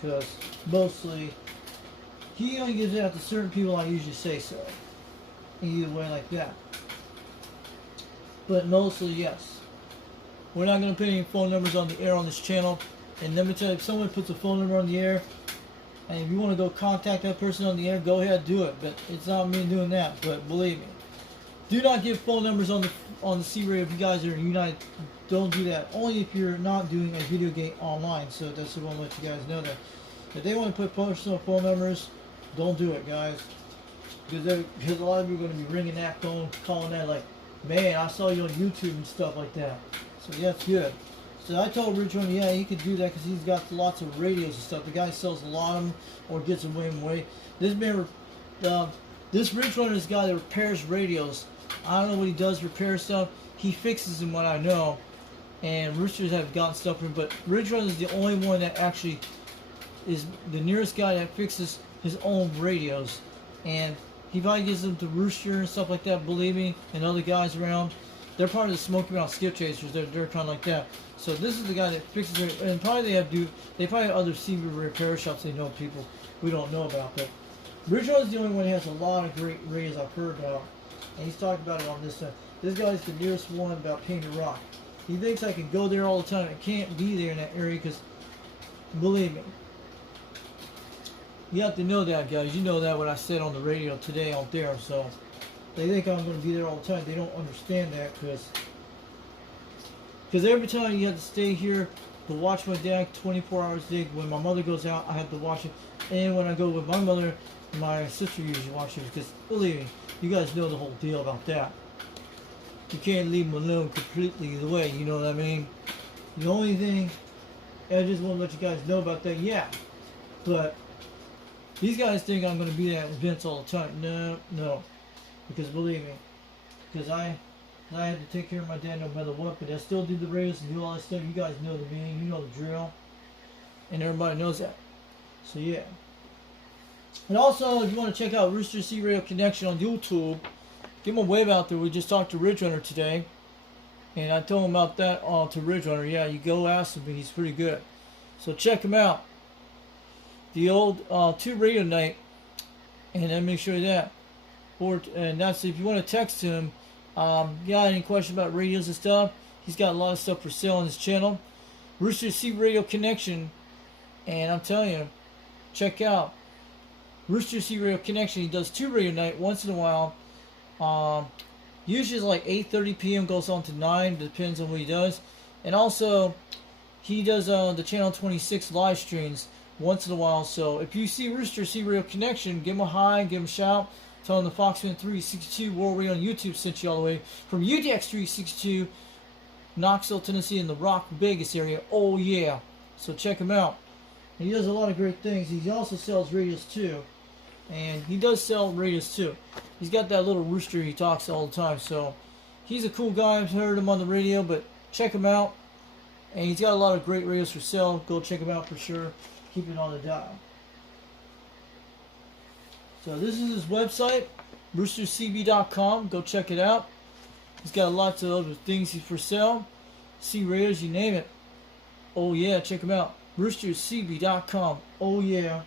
Because mostly, he only gives it out to certain people I usually say so. Either way like that. But mostly, yes. We're not going to put any phone numbers on the air on this channel. And let me tell you, if someone puts a phone number on the air, and if you want to go contact that person on the air, go ahead, do it. But it's not me doing that. But believe me, do not give phone numbers on the C radio if you guys are United. Don't do that. Only if you're not doing a video game online. So that's what I want to let you guys know that. If they want to put personal phone numbers, don't do it, guys. Because a lot of you are going to be ringing that phone, calling that like, man, I saw you on YouTube and stuff like that. So yeah, that's good. So I told Richard, yeah, he could do that because he's got lots of radios and stuff. The guy sells a lot of them or gets them way. This Ridgerunner is a guy that repairs radios. I don't know what he does, repair stuff. He fixes them, what I know. And roosters have gotten stuff from him, but Ridgerunner is the only one that actually is the nearest guy that fixes his own radios. And he probably gives them to Rooster and stuff like that, believe me, and other guys around. They're part of the Smoky Mountain Skip Chasers. They're kind of like that. So this is the guy that fixes it, and probably they probably have other CV repair shops they know, people we don't know about. But Ridgerunner is the only one that has a lot of great radios I've heard about, and he's talked about it on this one. This guy's the nearest one about Painted Rock. He thinks I can go there all the time. I can't be there in that area because, believe me, you have to know that, guys. You know that what I said on the radio today out there. So they think I'm going to be there all the time. They don't understand that because every time you have to stay here to watch my dad 24 hours a day. When my mother goes out, I have to watch it. And when I go with my mother, my sister usually watches it because, believe me, you guys know the whole deal about that. You can't leave them alone completely the way, you know what I mean? The only thing, I just want to let you guys know about that, yeah. But these guys think I'm going to be at events all the time. No. Because believe me, because I had to take care of my dad no matter what, but I still do the radios and do all that stuff. You guys know the meaning, you know the drill. And everybody knows that. So yeah. And also, if you want to check out Rooster C Radio Connection on YouTube, give him a wave out there. We just talked to Ridgerunner today. And I told him about that to Ridgerunner. Yeah, you go ask him, he's pretty good. So check him out. The old 2 radio night. And then make sure of that. And that's if you want to text him, got any questions about radios and stuff, he's got a lot of stuff for sale on his channel. Rooster C Radio Connection. And I'm telling you, check out Rooster C Radio Connection. He does 2 radio night once in a while. Usually it's like 8:30 p.m. goes on to 9. Depends on what he does. And also, he does the Channel 26 live streams once in a while. So if you see Rooster C Radio Connection, give him a hi, give him a shout. Tell him the Foxman362 World Radio on YouTube sent you all the way from UDX362, Knoxville, Tennessee, in the Rock Vegas area. Oh yeah. So check him out. And he does a lot of great things. He also sells radios too. And he does sell radios too. He's got that little rooster he talks all the time. So he's a cool guy. I've heard him on the radio, but check him out. And he's got a lot of great radios for sale. Go check him out for sure. Keep it on the dial. So this is his website, roostercb.com. Go check it out. He's got lots of other things for sale. C radios, you name it. Oh yeah, check him out. roostercb.com. Oh yeah.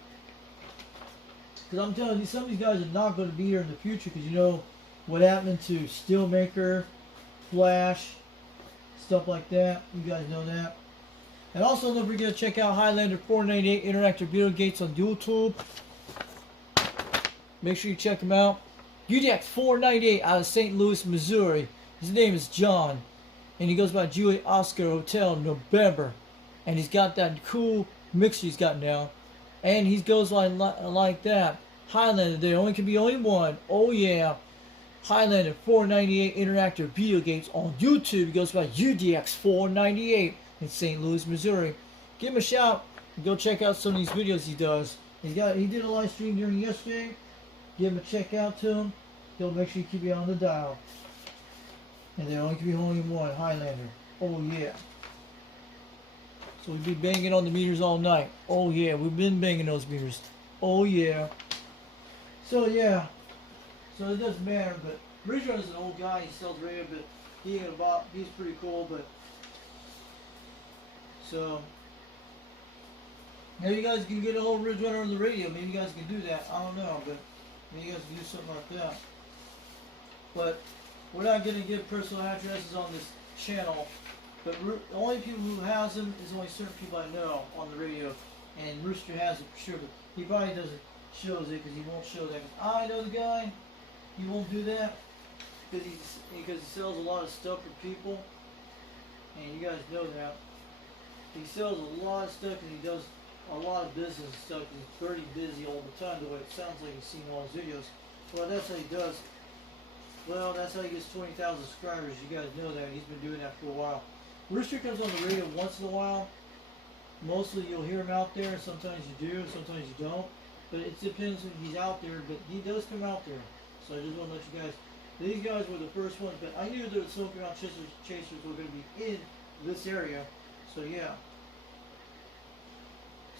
Because I'm telling you, some of these guys are not going to be here in the future because you know what happened to Steelmaker, Flash, stuff like that. You guys know that. And also don't forget to check out Highlander 498 Interactive Video Gates on YouTube. Make sure you check him out. UDX362 out of St. Louis, Missouri. His name is John. And he goes by Julie Oscar Hotel November. And he's got that cool mixer he's got now. And he goes like that. Highlander, there only can be only one. Oh yeah. Highlander 498 Interactive Video Games on YouTube. He goes by UDX362 in St. Louis, Missouri. Give him a shout. And go check out some of these videos he does. He did a live stream during yesterday. Give him a check out to him. He'll make sure you keep it on the dial. And there only can be only one Highlander. Oh yeah. So we'll be banging on the meters all night. Oh yeah, we've been banging those meters. Oh yeah. So yeah. So it doesn't matter, but Ridgerunner's an old guy, he sells radio, but he's pretty cool, but so maybe you guys can get a whole Ridgerunner on the radio. Maybe you guys can do that. I don't know, but maybe you guys can do something like that. But we're not going to give personal addresses on this channel. But the only people who has them is only certain people I know on the radio. And Rooster has it for sure, but he probably doesn't show it because he won't show that. I know the guy. He won't do that because he sells a lot of stuff for people. And you guys know that. He sells a lot of stuff and he does a lot of business and stuff. He's pretty busy all the time, the way it sounds like you've seen all his videos. Well, that's how he does. Well, that's how he gets 20,000 subscribers. You guys know that. He's been doing that for a while. Rooster comes on the radio once in a while. Mostly you'll hear him out there. Sometimes you do, sometimes you don't. But it depends when he's out there. But he does come out there. So I just want to let you guys. These guys were the first ones. But I knew that Smoky Mountain Chasers were going to be in this area. So yeah.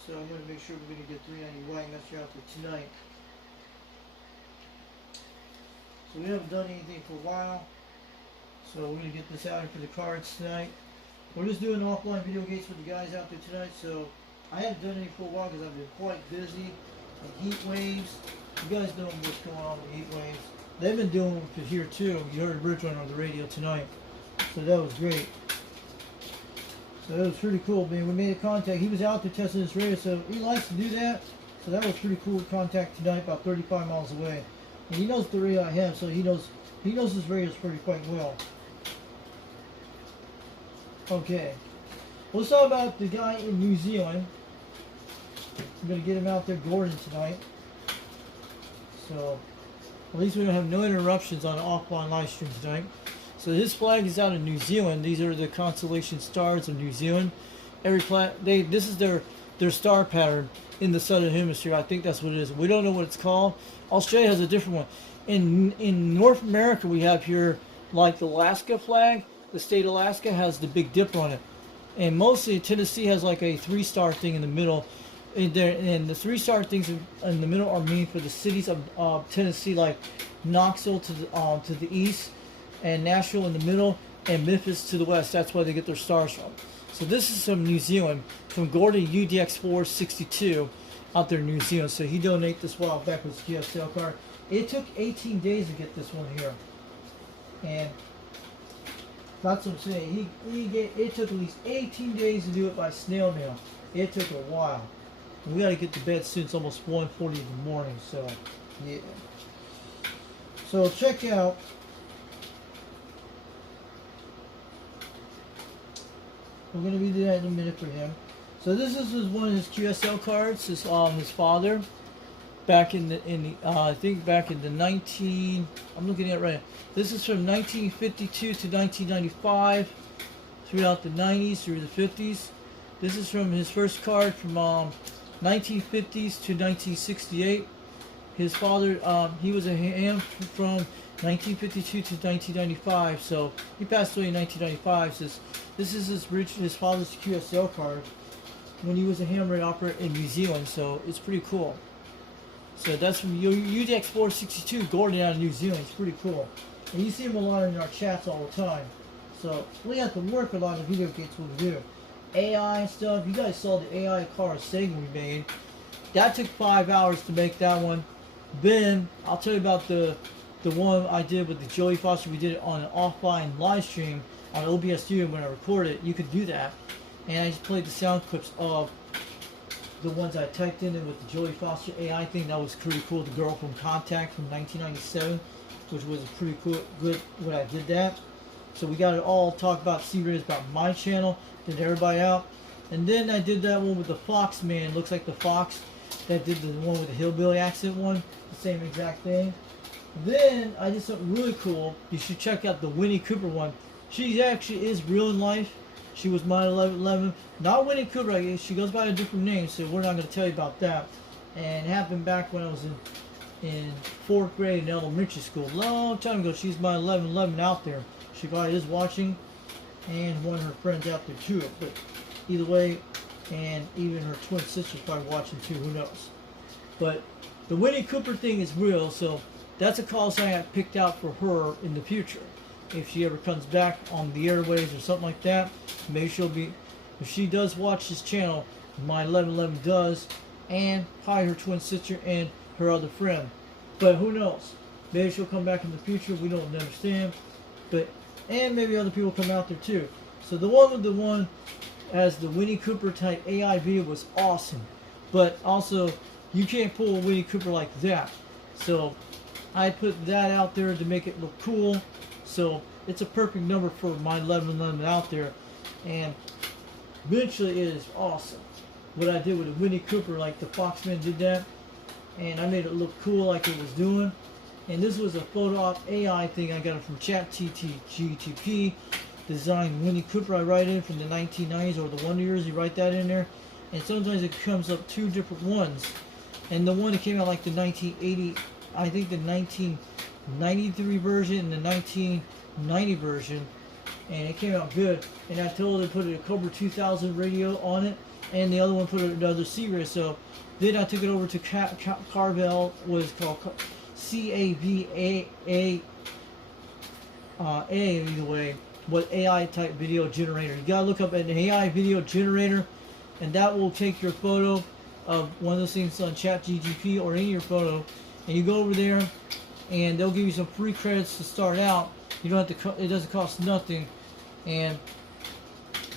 So I'm going to make sure we're going to get 390 white mixture out there tonight. So we haven't done anything for a while. So we're gonna get this out here for the cards tonight. We're just doing offline video games for the guys out there tonight. So I haven't done any for a while because I've been quite busy. Like heat waves. You guys know what's going on with heat waves. They've been doing them here too. You heard Ridgerunner on the radio tonight. So that was great. So that was pretty cool, man. We made a contact. He was out there testing his radio, so he likes to do that. So that was pretty cool contact tonight, about 35 miles away. And he knows the radio I have, so he knows his radios pretty quite well. Okay. Let's talk about the guy in New Zealand. I'm gonna get him out there, Gordon, tonight. So at least we don't have no interruptions on an offline live stream tonight. So his flag is out in New Zealand. These are the constellation stars of New Zealand. This is their star pattern in the southern hemisphere. I think that's what it is. We don't know what it's called. Australia has a different one. In North America, we have here like the Alaska flag. The state of Alaska has the Big Dipper on it, and mostly Tennessee has like a 3-star thing in the middle. And the 3-star things in the middle are mean for the cities of Tennessee, like Knoxville to the east, and Nashville in the middle, and Memphis to the west. That's where they get their stars from. So this is from New Zealand, from Gordon UDX362 out there in New Zealand. So he donated this while back with his QSL card. It took 18 days to get this one here, and that's what I'm saying. It took at least 18 days to do it by snail mail. It took a while. We got to get to bed soon. It's almost 1:40 in the morning. So yeah. So check out. We're gonna be doing that in a minute for him. So this is one of his QSL cards. His father, back in the I think back in the 19. I'm looking at it right now. This is from 1952 to 1995, throughout the 90s through the 50s. This is from his first card from 1950s to 1968. His father, he was a ham from 1952 to 1995, so he passed away in 1995. So this is his father's QSL card when he was a ham radio operator in New Zealand, so it's pretty cool. So that's from UDX362, Gordon out of New Zealand. It's pretty cool. And you see him a lot in our chats all the time. So we have to work a lot of video games we do. AI and stuff. You guys saw the AI car segment we made. That took 5 hours to make that one. Then I'll tell you about the one I did with the Joey Foster. We did it on an offline live stream on OBS Studio when I recorded it. You could do that. And I just played the sound clips of the ones I typed in with the Joey Foster AI thing. That was pretty cool. The girl from Contact from 1997, which was a pretty cool, good when I did that. So we got it all talk about C-Rays about my channel. Did everybody out. And then I did that one with the Fox man. Looks like the Fox that did the one with the hillbilly accent one. The same exact thing. Then I did something really cool. You should check out the Winnie Cooper one. She actually is real in life. She was my 11. Not Winnie Cooper. I guess. She goes by a different name, so we're not going to tell you about that. And it happened back when I was in 4th grade in elementary school. Long time ago. She's my 11 out there. She probably is watching. And one of her friends out there too. But either way, and even her twin sister's probably watching too. Who knows? But the Winnie Cooper thing is real, so that's a call sign I picked out for her in the future. If she ever comes back on the airwaves or something like that, maybe she'll be. If she does watch this channel, my 11 does, and probably her twin sister and her other friend. But who knows? Maybe she'll come back in the future. We don't understand. But and maybe other people come out there too. So the one as the Winnie Cooper type AI video was awesome. But also, you can't pull a Winnie Cooper like that. So I put that out there to make it look cool. So it's a perfect number for my 11 out there. And eventually it is awesome. What I did with the Winnie Cooper, like the Foxman did that. And I made it look cool like it was doing. And this was a photo op AI thing I got it from ChatGTP. Designed Winnie Cooper. I write in from the 1990s or the Wonder Years. You write that in there. And sometimes it comes up 2 different ones. And the one that came out like the 1980, I think the 1993 version and the 1990 version. And it came out good. And I told it to put a Cobra 2000 radio on it. And the other one put another C-Ray. So then I took it over to Carvel, what is called CAVA either way, what AI type video generator. You gotta look up an AI video generator, and that will take your photo of one of those things on ChatGPT or any of your photo, and you go over there, and they'll give you some free credits to start out. You don't have to. It doesn't cost nothing, and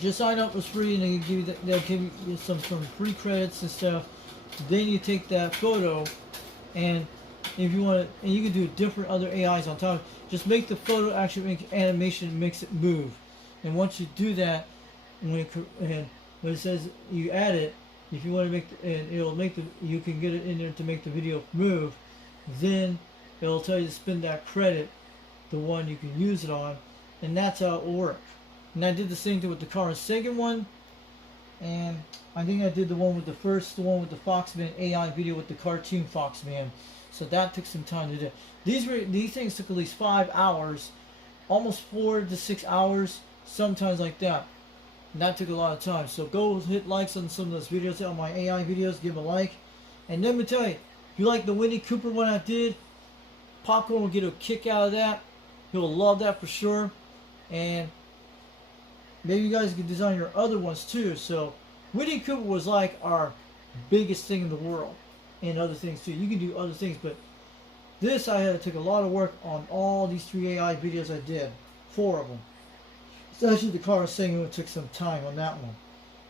just sign up. It's free, and they'll give you some free credits and stuff. Then you take that photo, and if you want to, and you can do different other AIs on top. Just make the photo actually make animation, makes it move. And once you do that, when it says you add it, if you want to make, and it'll make you can get it in there to make the video move. Then it'll tell you to spend that credit, the one you can use it on, and that's how it will work. And I did the same thing with the Carl Sagan one, and I think I did the one with the one with the Foxman AI video with the cartoon Foxman. So that took some time to do. These things took at least 5 hours, almost 4 to 6 hours, sometimes like that. And that took a lot of time. So go hit likes on some of those videos, on my AI videos, give a like. And let me tell you, if you like the Winnie Cooper one I did, Popcorn will get a kick out of that. He'll love that for sure. And maybe you guys can design your other ones too. So Winnie Cooper was like our biggest thing in the world, and other things too. You can do other things, but this I had to take a lot of work on all these 3 AI videos I did. 4 of them. Especially the Carl Sagan one took some time on that one.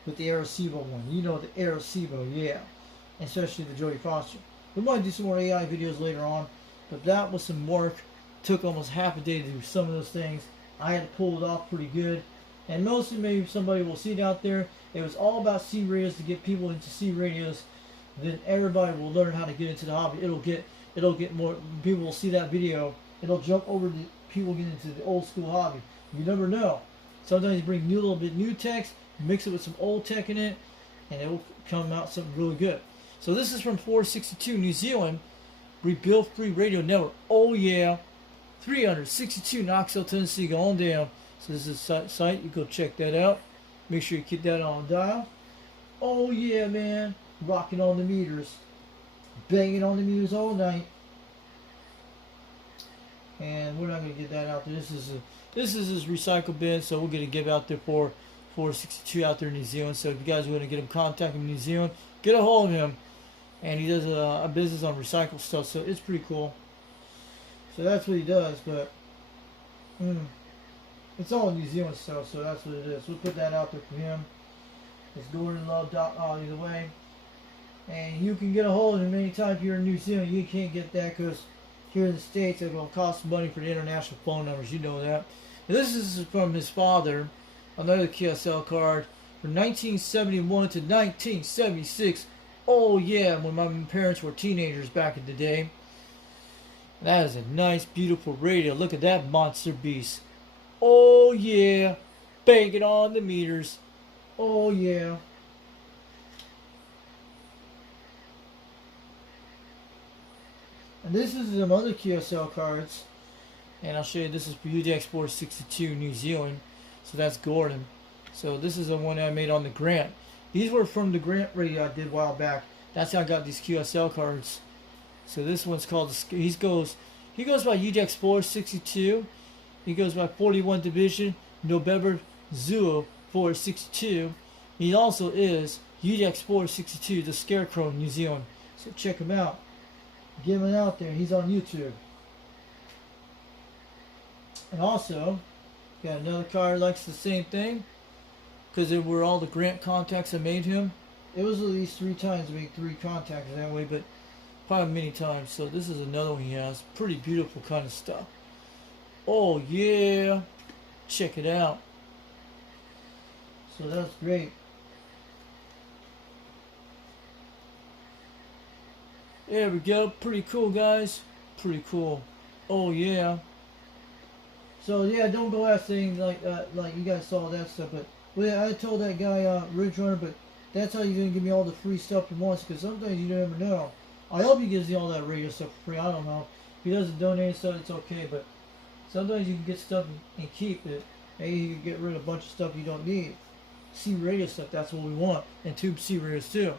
With the Arecibo one. You know the Arecibo, yeah. And especially the Jodie Foster. We might do some more AI videos later on, but that was some work. Took almost half a day to do some of those things. I had to pull it off pretty good. And mostly maybe somebody will see it out there. It was all about C radios, to get people into C radios. Then everybody will learn how to get into the hobby. It'll get more people will see that video. It'll jump over to people getting into the old school hobby. You never know. Sometimes you bring new text, mix it with some old tech in it, and it will come out something really good. So this is from 462 New Zealand, Rebuild Free Radio Network. Oh yeah, 362 Knoxville, Tennessee. Go on down. So this is a site. You go check that out. Make sure you keep that on dial. Oh yeah, man. Rocking on the meters. Banging on the meters all night. And we're not going to get that out there. This is his recycle bin, so we're going to give out there for 462 out there in New Zealand. So if you guys want to get him, contact him in New Zealand, get a hold of him. And he does a business on recycle stuff, so it's pretty cool. So that's what he does, but it's all New Zealand stuff, so that's what it is. We'll put that out there for him. It's GordonLove.com either way. And you can get a hold of him anytime if you're in New Zealand. You can't get that because here in the States it's going to cost money for the international phone numbers. You know that. And this is from his father, another QSL card from 1971 to 1976. Oh yeah, when my parents were teenagers back in the day. That is a nice, beautiful radio. Look at that monster beast. Oh yeah, banging on the meters. Oh yeah. And this is some other QSL cards. And I'll show you, this is for UDX362 New Zealand. So that's Gordon. So this is the one I made on the Grant. These were from the Grant radio I did a while back. That's how I got these QSL cards. So this one's called, he goes by UDX462. He goes by 41 Division, November Zulu 462. He also is UDX462, the Scarecrow in New Zealand. So check him out. Get him out there. He's on YouTube. And also, got another card likes the same thing. Because they were all the Grant contacts I made him. It was at least 3 times to make 3 contacts that way, but probably many times. So this is another one he has. Pretty beautiful kind of stuff. Oh yeah. Check it out. So that's great. There we go. Pretty cool, guys. Pretty cool. Oh yeah. So yeah, don't go ask things like like you guys saw that stuff, but well, I told that guy Ridgerunner, but that's how you're gonna give me all the free stuff he wants, because sometimes you never know. I hope he gives me all that radio stuff for free. I don't know. If he doesn't donate stuff, it's okay, but sometimes you can get stuff and keep it. Maybe you can get rid of a bunch of stuff you don't need. C radio stuff, that's what we want, and tube C radios too.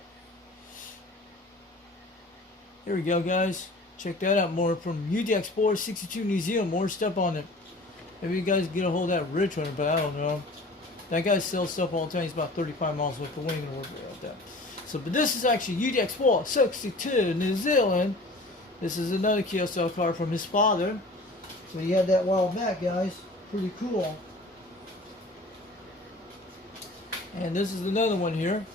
Here we go, guys. Check that out. More from UDX462 New Zealand. More stuff on it. Maybe you guys get a hold of that Ridgerunner, but I don't know. That guy sells stuff all the time. He's about 35 miles away from Wayne or about that. So, but this is actually UDX362 New Zealand. This is another QSL car from his father. So he had that a while back, guys. Pretty cool. And this is another one here.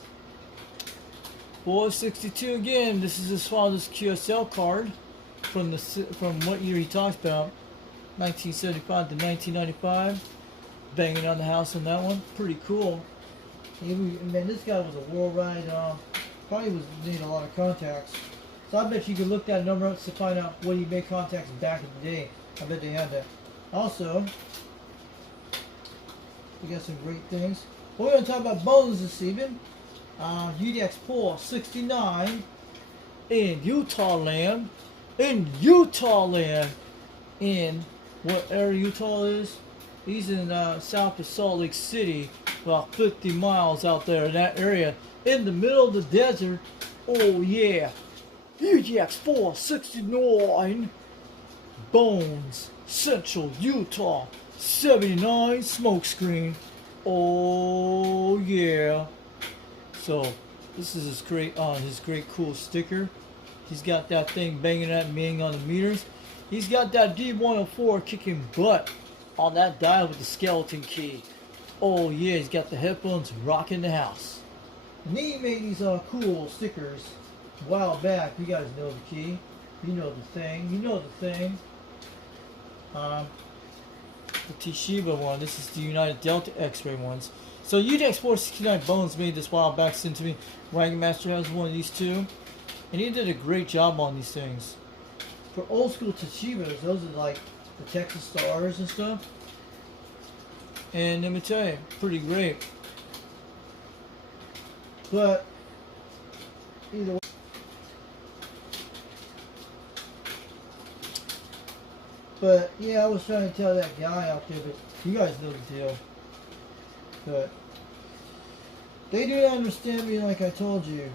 462 again. This is his father's QSL card from what year he talks about, 1975 to 1995. Banging on the house on that one. Pretty cool. Man, this guy was a worldwide. Probably was need a lot of contacts. So I bet you could look that number up to find out what he made contacts back in the day. I bet they had that. Also, we got some great things. We're going to talk about bones this evening. UDX362 in Utah land. In Utah land. In what area Utah is? He's in south of Salt Lake City. About 50 miles out there in that area. In the middle of the desert. Oh yeah. UDX362 Bones, Central Utah, 79 smokescreen. Oh yeah. So this is his great cool sticker. He's got that thing banging at me on the meters. He's got that D104 kicking butt on that dial with the skeleton key. Oh yeah, he's got the headphones rocking the house. And he made these cool stickers a while back. You guys know the key. You know the thing. You know the thing. The Toshiba one. This is the United Delta X-ray ones. So UDX362 Bones made this a while back. Sent to me. Wagon Master has one of these too, and he did a great job on these things. For old school Toshibas, those are like the Texas Stars and stuff. And let me tell you, pretty great. But either way. But yeah, I was trying to tell that guy out there, but you guys know the deal. But they do not understand me like I told you.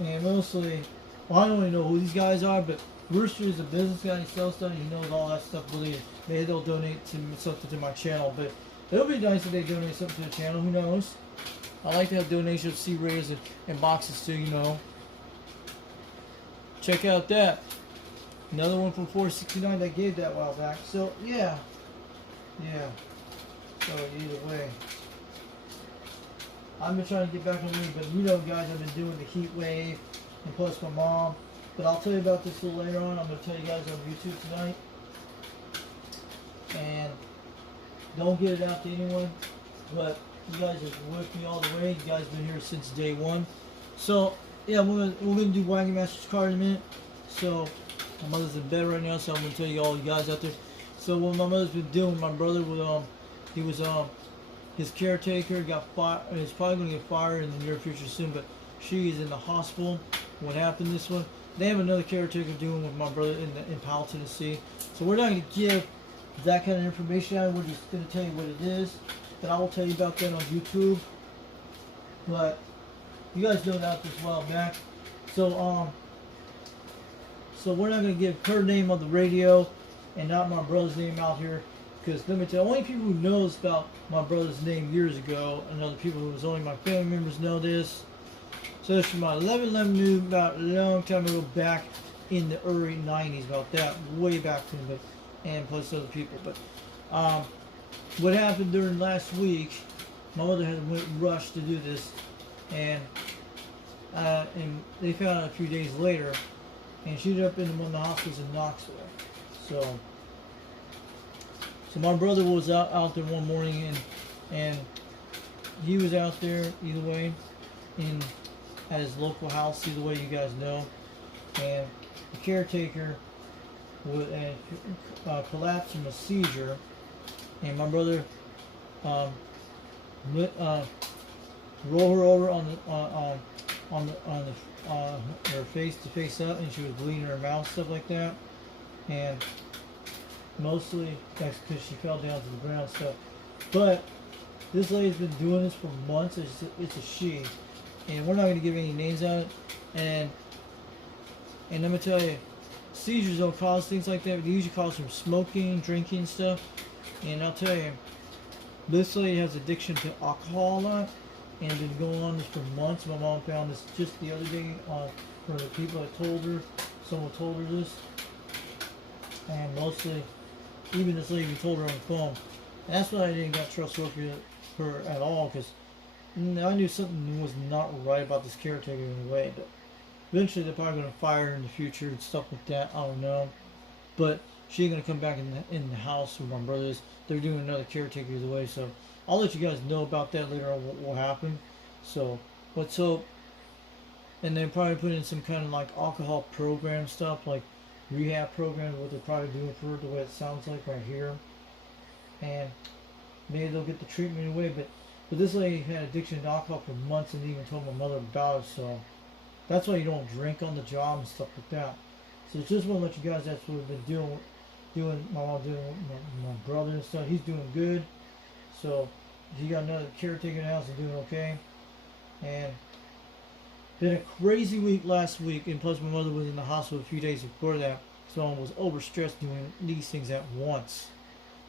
And mostly, well, I don't even know who these guys are, but Rooster is a business guy. He sells stuff. He knows all that stuff. Really, maybe they'll donate something to my channel. But it'll be nice if they donate something to the channel. Who knows? I like to have donations of C-rays and boxes too. You know. Check out that. Another one from 469 that gave that a while back. So yeah. So either way, I've been trying to get back on me, but you know, guys, I've been doing the heat wave, and plus my mom. But I'll tell you about this a little later on. I'm going to tell you guys on YouTube tonight, and don't get it out to anyone. But you guys are with me all the way. You guys have been here since day one. So yeah, we're gonna do Wagon Master's card in a minute. So my mother's in bed right now, so I'm gonna tell you all you guys out there. So what my mother's been doing, my brother was his caretaker got fired. He's probably gonna get fired in the near future soon, but she's in the hospital. What happened this one? They have another caretaker doing with my brother in Powell, Tennessee. So we're not gonna give that kind of information out. We're just gonna tell you what it is. But I will tell you about that on YouTube. But you guys know that this a while back. So so we're not gonna give her name on the radio and not my brother's name out here, because let me tell you, only people who knows about my brother's name years ago, and other people who was only my family members know this. So it's from my 11 knew about a long time ago, back in the early 90s, about that, way back then, but and plus other people. But what happened during last week, my mother had went rushed to do this, and they found out a few days later, and she ended up in one of the hospitals in Knoxville. So my brother was out there one morning, and he was out there either way at his local house, either way, you guys know, and the caretaker would collapsed from a seizure, and my brother rolled her over on her face to face up, and she was bleeding her mouth, stuff like that, and mostly that's because she fell down to the ground stuff. But this lady's been doing this for months. It's a she, and we're not going to give any names on it. And let me tell you, seizures don't cause things like that. They usually cause from smoking, drinking stuff. And I'll tell you, this lady has addiction to alcohol a lot, and been going on this for months. My mom found this just the other day from the people that told her. Someone told her this, and mostly, even this lady told her on the phone. And that's why I didn't got trust her at all, because I knew something was not right about this caretaker in a way. But eventually, they're probably going to fire her in the future and stuff like that. I don't know, but she ain't going to come back in the house with my brothers. They're doing another caretaker either way, so I'll let you guys know about that later on what will happen. So let's hope. And then probably put in some kind of like alcohol program stuff, like rehab program, what they're probably doing for her, the way it sounds like right here. And maybe they'll get the treatment away. But this lady had addiction to alcohol for months and even told my mother about it. So that's why you don't drink on the job and stuff like that. So just want to let you guys, that's what we've been doing my mom doing with my brother and stuff. He's doing good. So he got another caretaker in the house and doing okay. And been a crazy week last week, and plus my mother was in the hospital a few days before that, so I was overstressed doing these things at once.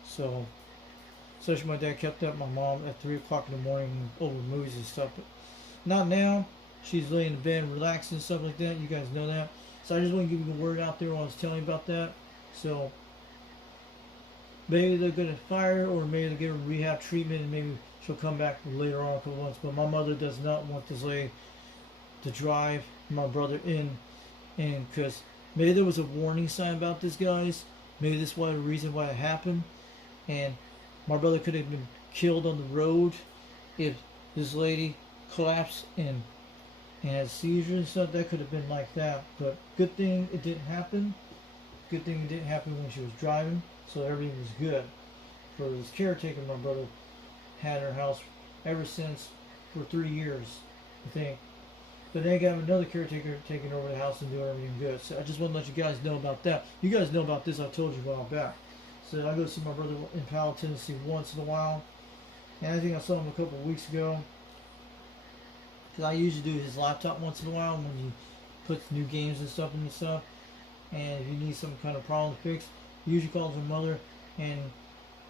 So especially my dad kept up my mom at 3 o'clock in the morning over movies and stuff. But not now. She's laying in bed relaxing and stuff like that. You guys know that. So I just want to give you the word out there while I was telling you about that. So maybe they're going to fire her, or maybe they'll give her rehab treatment, and maybe she'll come back later on a couple months. But my mother does not want this lady to drive my brother in, and because maybe there was a warning sign about this, guys. Maybe this was the reason why it happened, and my brother could have been killed on the road if this lady collapsed and had seizures and stuff. That could have been like that, but good thing it didn't happen. Good thing it didn't happen when she was driving, so everything was good. For this caretaker, my brother had her house ever since for 3 years, I think. But they got another caretaker taking over the house and doing everything good. So I just want to let you guys know about that. You guys know about this, I told you a while back. So I go see my brother in Powell, Tennessee once in a while. And I think I saw him a couple of weeks ago. Because I usually do his laptop once in a while when he puts new games and stuff in and stuff. And if he needs some kind of problem fixed, he usually calls her mother. And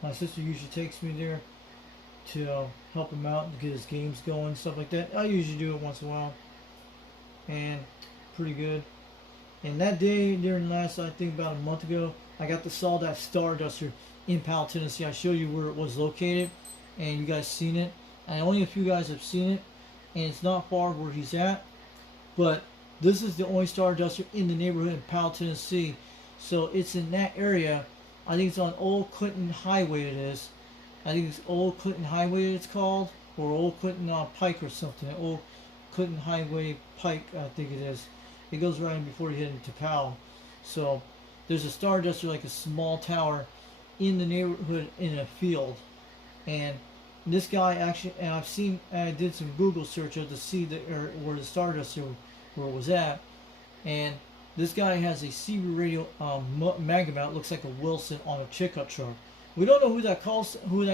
my sister usually takes me there to help him out and get his games going, stuff like that. I usually do it once in a while. And pretty good. And that day, during the last, I think about a month ago, I got to saw that Star Duster in Powell, Tennessee. I showed you where it was located, and you guys seen it. And only a few guys have seen it, and it's not far where he's at. But this is the only Star Duster in the neighborhood in Powell, Tennessee. So it's in that area. I think it's on Old Clinton Highway. It is. I think it's Old Clinton Highway. It's called, or Old Clinton Pike or something. Old Clinton Highway Pike, I think it is. It goes right in before you head into Powell. So there's a Star Duster, like a small tower, in the neighborhood in a field. And this guy actually, and I did some Google search to see where the Star Duster where it was at. And this guy has a CB radio Magnum out. It looks like a Wilson on a pickup truck. We don't know who that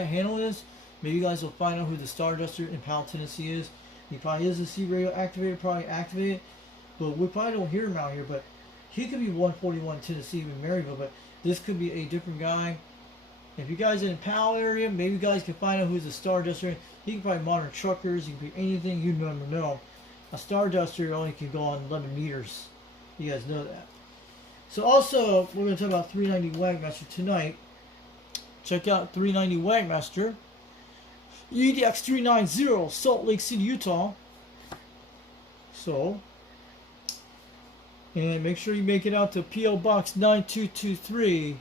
handle is. Maybe you guys will find out who the Star Duster in Powell, Tennessee is. He probably is a CB radio activated, probably activated, but we probably don't hear him out here. But he could be 141 Tennessee in Maryville, but this could be a different guy. If you guys are in Powell area, maybe you guys can find out who's the Star Duster. He can probably monitor truckers. He can be anything you never know. A Star Duster only can go on 11 meters. You guys know that. So also, we're going to talk about 390 Wagmaster tonight. Check out 390 Wagmaster. UDX362, Salt Lake City, Utah. So, and make sure you make it out to P.O. Box 9223.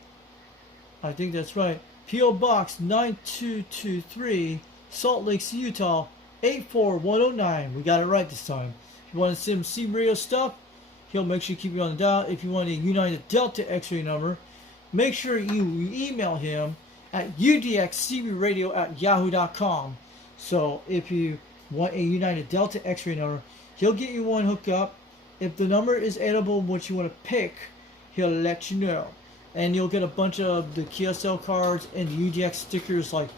I think that's right. P.O. Box 9223, Salt Lake City, Utah, 84109. We got it right this time. If you want to send him C radio stuff, he'll make sure you keep you on the dial. If you want a United Delta X-ray number, make sure you email him at udxcbradio@yahoo.com. So if you want a United Delta X-ray number, he'll get you one hooked up. If the number is edible, what you want to pick, he'll let you know. And you'll get a bunch of the QSL cards and the UDX stickers like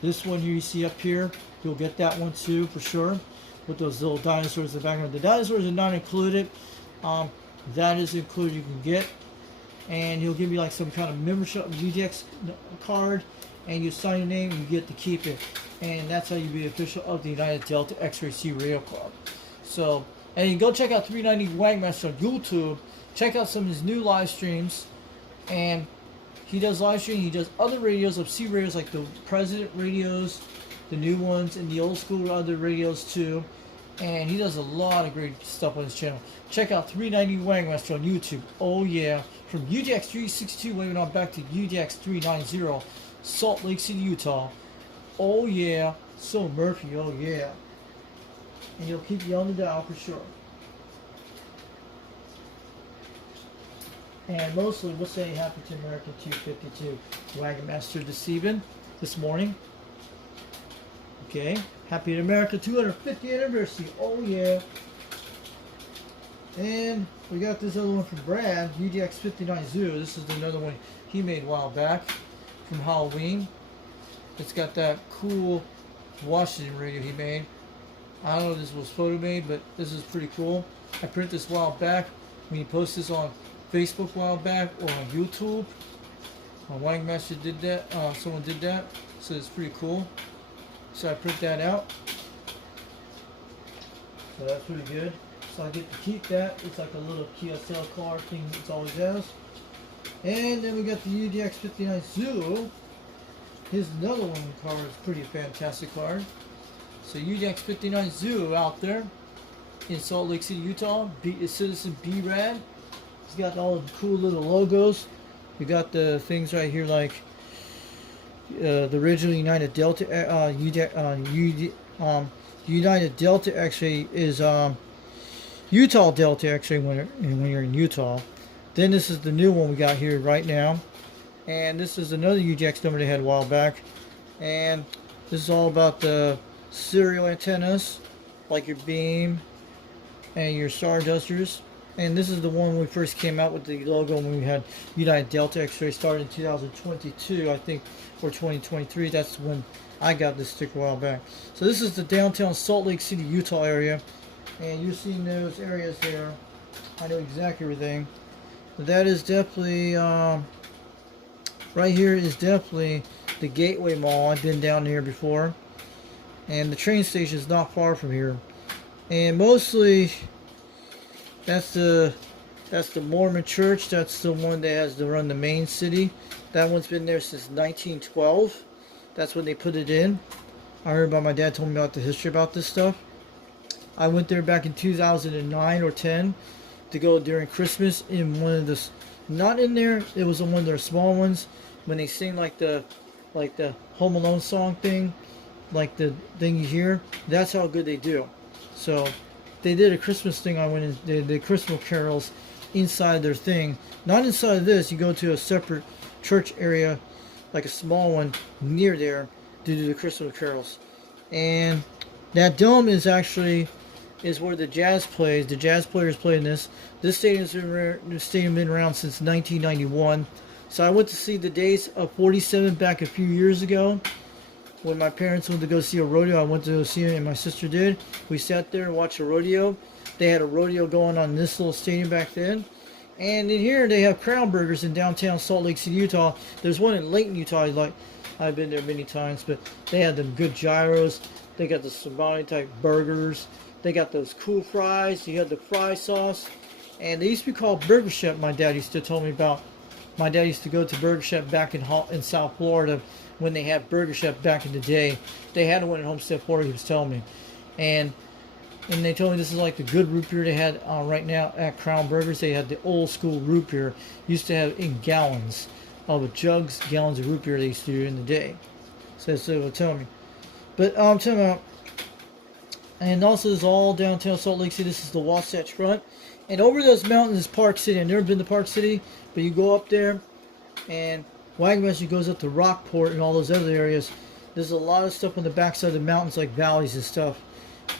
this one here you see up here. You'll get that one too for sure, with those little dinosaurs in the background. The dinosaurs are not included. That is included, you can get. and he'll give you like some kind of membership UDX card, and you sign your name and you get to keep it, and that's how you be official of the United Delta X-Ray C Radio Club. So, and you go check out 390 Wagmaster on YouTube. Check out some of his new live streams, and he does live streaming. He does other radios of C radios like the President radios, the new ones, and the old school other radios too. And he does a lot of great stuff on his channel. Check out 390 Wagmaster on YouTube. Oh yeah, from UDX362 waving on back to UDX390, Salt Lake City, Utah. Oh yeah, so Murphy. Oh yeah, and he'll keep you on the dial for sure. And mostly, we'll say happy to America 252 Wagmaster this morning. Okay, happy to America 250th anniversary. Oh yeah. And we got this other one from Brad, UDX590. This is another one he made a while back from Halloween. It's got that cool Washington radio he made. I don't know if this was photo made, but this is pretty cool. I printed this a while back when he posted this on Facebook a while back or on YouTube. Wagmaster did that. Someone did that, so it's pretty cool. So I print that out. So that's pretty good. So I get to keep that. It's like a little QSL card thing it always has. And then we got the UDX59 Zoo. Here's another one card. It's pretty fantastic card. So UDX59 Zoo out there in Salt Lake City, Utah. Citizen B-Rad. He's got all the cool little logos. We got the things right here like the original United Delta. United Delta actually is Utah Delta actually when you're in Utah. Then this is the new one we got here right now. And this is another UDX number they had a while back. And this is all about the serial antennas, like your beam and your Stardusters. And this is the one when we first came out with the logo when we had United Delta X-Ray, started in 2022, I think, or 2023. That's when I got this sticker a while back. So this is the downtown Salt Lake City, Utah area. And you're seeing those areas there. I know exactly everything. That is definitely, right here is definitely the Gateway Mall. I've been down here before. And the train station is not far from here. And mostly, that's the Mormon church. That's the one that has to run the main city. That one's been there since 1912. That's when they put it in. I heard about my dad told me about the history about this stuff. I went there back in 2009 or 10 to go during Christmas in one of the, not in there, it was in one of their small ones when they sing like the Home Alone song thing, like the thing you hear. That's how good they do. So they did a Christmas thing. I went and did the Christmas carols inside their thing. Not inside of this. You go to a separate church area, like a small one near there, to do the Christmas carols. And that dome is actually where the jazz plays. The jazz players play in this. This stadium's been around since 1991. So I went to see the days of 47 back a few years ago. When my parents went to go see a rodeo, I went to go see it, and my sister did. We sat there and watched a rodeo. They had a rodeo going on in this little stadium back then. And in here, they have Crown Burgers in downtown Salt Lake City, Utah. There's one in Layton, Utah. I've been there many times, but they had them good gyros. They got the salami type burgers. They got those cool fries. You had the fry sauce. And they used to be called Burger Chef, my dad used to tell me about. My dad used to go to Burger Chef back in South Florida when they had Burger Chef back in the day. They had one in Homestead, Florida, he was telling me. And they told me this is like the good root beer they had right now at Crown Burgers. They had the old school root beer. Used to have in gallons of gallons of root beer they used to do in the day. So that's what they were telling me. But I'm talking about, and also this is all downtown Salt Lake City. This is the Wasatch Front. And over those mountains is Park City. I've never been to Park City, but you go up there, and Wagmaster goes up to Rockport and all those other areas. There's a lot of stuff on the backside of the mountains, like valleys and stuff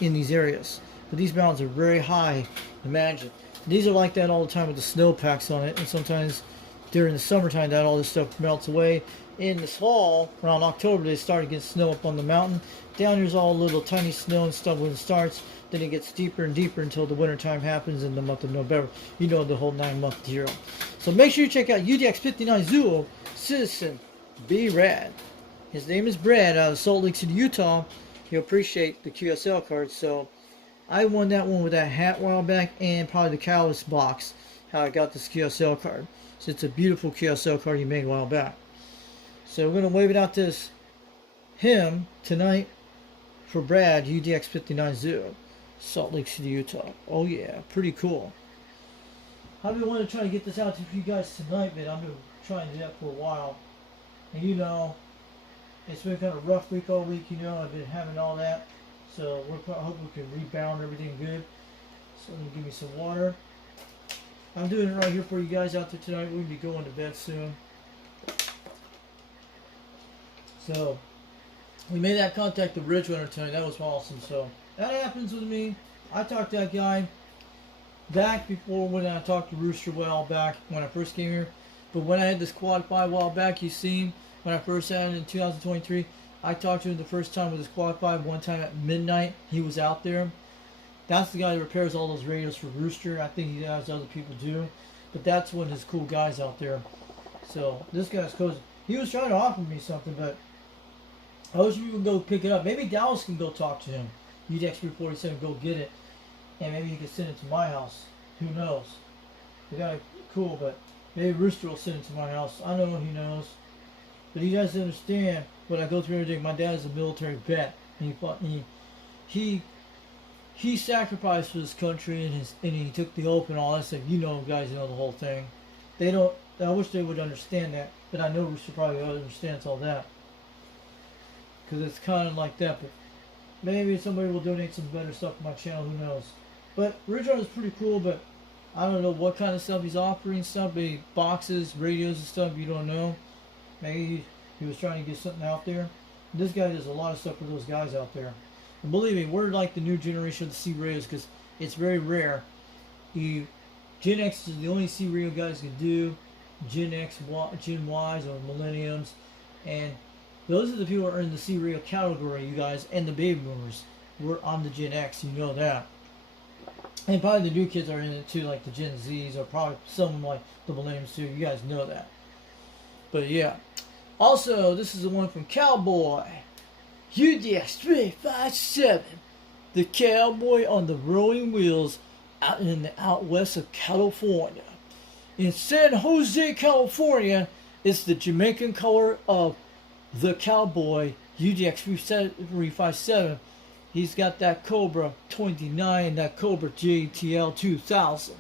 in these areas. But these mountains are very high, imagine. These are like that all the time with the snowpacks on it, and sometimes during the summertime that all this stuff melts away in this fall, around October, they started getting snow up on the mountain. Down here's all little tiny snow and stuff when it starts. Then it gets deeper and deeper until the winter time happens in the month of November. You know, the whole 9-month deal. So make sure you check out UDX59 Zuo Citizen Be Rad. His name is Brad out of Salt Lake City, Utah. He'll appreciate the QSL card. So I won that one with that hat a while back and probably the Catalyst box. How I got this QSL card. So it's a beautiful QSL card he made a while back. So we're going to wave it out to him tonight for Brad, UDX59 Salt Lake City, Utah. Oh yeah, pretty cool. I've been wanting to try to get this out to you guys tonight, man. I've been trying to do that for a while. And you know, it's been kind of a rough week all week, you know. I've been having all that. So we're hoping we can rebound everything good. So let me give me some water. I'm doing it right here for you guys out there tonight. We'll be going to bed soon. So, we made that contact with Ridgerunner tonight. That was awesome. So, that happens with me. I talked to that guy back before when I talked to Rooster a while back when I first came here. But when I had this quad 5 a while back, you seen when I first had it in 2023, I talked to him the first time with his quad 5 one time at midnight. He was out there. That's the guy that repairs all those radios for Rooster. I think he has other people do. But that's one of his cool guys out there. So, this guy's cool. He was trying to offer me something, but I wish we would go pick it up. Maybe Dallas can go talk to him. UDX347, go get it. And maybe he can send it to my house. Who knows? We got it cool, but maybe Rooster will send it to my house. I know he knows. But he doesn't understand what I go through every day. My dad is a military vet. And he sacrificed for this country and he took the oath and all that stuff. You know, guys know the whole thing. They don't. I wish they would understand that. But I know Rooster probably understands all that. Because it's kind of like that, but maybe somebody will donate some better stuff to my channel, who knows. But Ridgerunner is pretty cool, but I don't know what kind of stuff he's offering, stuff, maybe boxes, radios and stuff, you don't know. Maybe he was trying to get something out there. This guy does a lot of stuff for those guys out there. And believe me, we're like the new generation of the C radios because it's very rare. Gen X is the only C radio guys can do. Gen X, Gen Ys, or Millenniums, and those are the people who are in the C radio category, you guys, and the baby boomers. We're on the Gen X, you know that. And probably the new kids are in it too, like the Gen Zs, or probably some like the millennials too. You guys know that. But yeah. Also, this is the one from Cowboy. UDX357. The cowboy on the rolling wheels out in the out west of California. In San Jose, California, it's the Jamaican color of the cowboy UDX357. He's got that Cobra 29, that Cobra JTL 2000.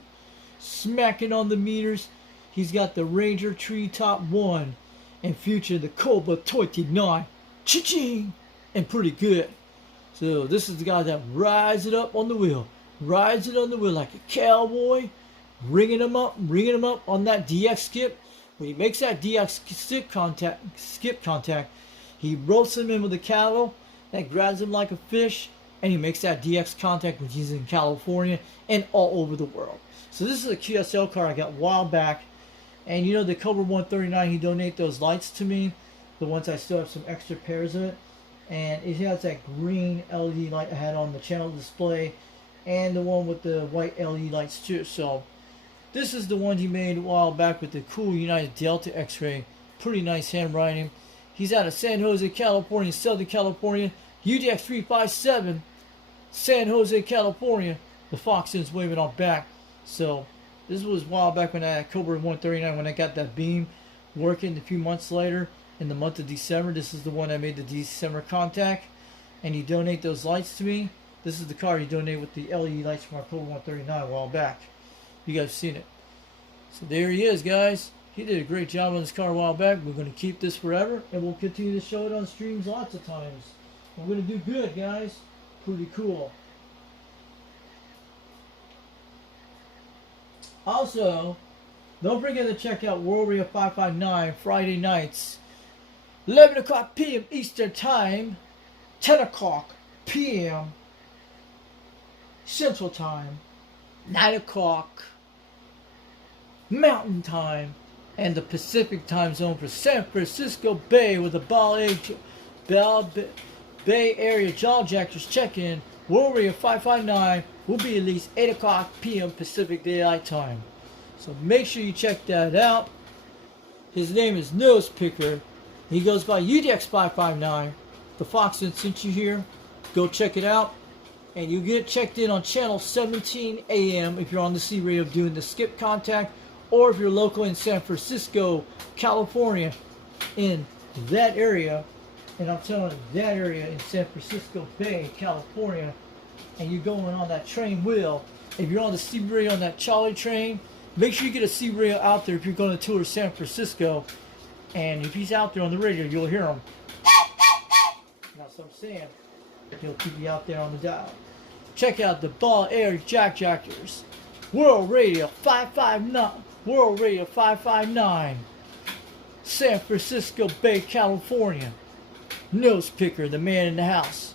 Smacking on the meters. He's got the Ranger Treetop 1 and future the Cobra 29. Cha-ching! And pretty good. So this is the guy that rides it up on the wheel. Rides it on the wheel like a cowboy. Ringing him up on that DX skip. When he makes that DX skip contact, he ropes him in with the cattle, and grabs him like a fish, and he makes that DX contact when he's in California and all over the world. So this is a QSL car I got a while back, and you know the Cobra 139, he donated those lights to me, the ones I still have some extra pairs of it, and it has that green LED light I had on the channel display, and the one with the white LED lights too. So this is the one he made a while back with the cool United Delta X-ray. Pretty nice handwriting. He's out of San Jose, California, Southern California. UDX357, San Jose, California. The Fox is waving on back. So this was a while back when I had Cobra 139, when I got that beam working a few months later in the month of December. This is the one I made the December contact. And he donated those lights to me. This is the car he donated with the LED lights from our Cobra 139 a while back. You guys have seen it. So there he is, guys. He did a great job on this car a while back. We're going to keep this forever, and we'll continue to show it on streams lots of times. We're going to do good, guys. Pretty cool. Also, don't forget to check out World Radio 559 Friday nights, 11 o'clock p.m. Eastern Time, 10 o'clock p.m. Central Time, 9 o'clock Mountain Time, and the Pacific time zone for San Francisco Bay with the Bay Area Jawjackers check-in. World Radio 559 will be at least 8 o'clock p.m. Pacific Daylight Time. So make sure you check that out. His name is Nose Picker. He goes by UDX559. The Foxman sent you here. Go check it out. And you get checked in on channel 17 AM if you're on the C radio doing the skip contact, or if you're local in San Francisco, California, in that area. And I'm telling you, that area in San Francisco Bay, California, and you're going on that train wheel. If you're on the C radio on that Charlie train, make sure you get a C radio out there if you're going to tour San Francisco. And if he's out there on the radio, you'll hear him. That's what I'm saying. He'll keep you out there on the dial. Check out the Ball Air Jackers. World Radio 559. World Radio 559. San Francisco Bay, California. Nose Picker, the man in the house.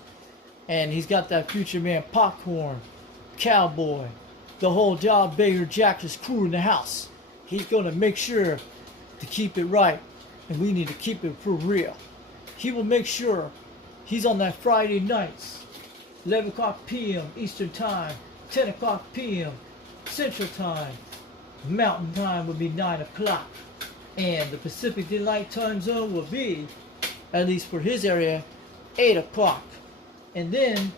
And he's got that Future Man Popcorn, Cowboy, the whole Job Bayer Jackers crew in the house. He's going to make sure to keep it right. And we need to keep it for real. He will make sure he's on that Friday nights. 11 o'clock p.m. Eastern Time, 10 o'clock p.m. Central Time. Mountain Time will be 9 o'clock. And the Pacific Daylight Time Zone will be, at least for his area, 8 o'clock. And then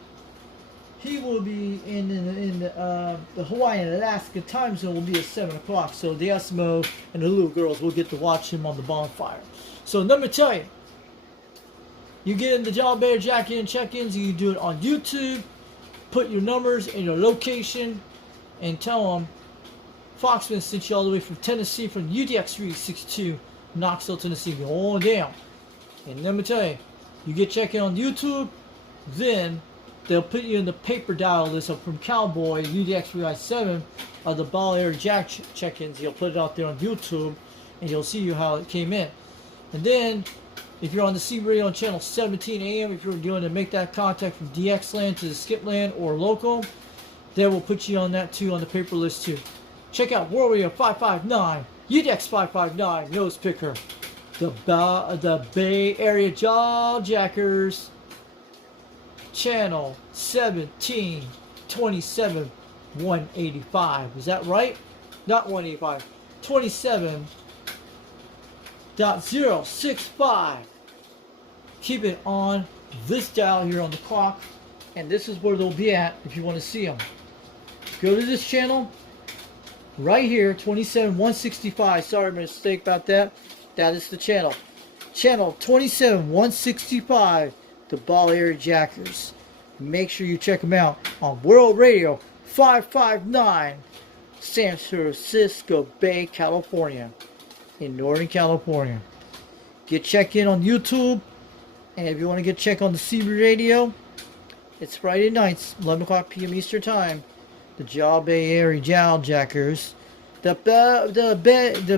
he will be in the Hawaiian Alaska Time Zone will be at 7 o'clock. So the Eskimo and the little girls will get to watch him on the bonfire. So let me tell you, you get in the John Bear Jack-in check-ins, you do it on YouTube, put your numbers and your location, and tell them Foxman sent you all the way from Tennessee, from UDX362, Knoxville, Tennessee, going down. And let me tell you, you get check-in on YouTube, then they'll put you in the paper dial list from Cowboy, UDX367, of the Ball Air Jack check-ins. You'll put it out there on YouTube, and you'll see how it came in. And then, if you're on the C radio on channel 17 AM, if you're doing to make that contact from DX land to the skip land or local, they will put you on that too, on the paper list too. Check out World Radio 559, UDX 559, Nose Picker, the Bay Area Jawjackers, channel 17, 27, 185. Is that right? Not 185. 27.065. Keep it on this dial here on the clock, and this is where they'll be at if you want to see them. Go to this channel right here, 27.165. Sorry, mistake about that. That is the channel. Channel 27.165, the Ball Area Jackers. Make sure you check them out on World Radio 559, San Francisco Bay, California, in Northern California. Get checked in on YouTube. And if you want to get checked on the CB radio, it's Friday nights, 11 o'clock p.m. Eastern Time. The Bay Area Jawjackers. The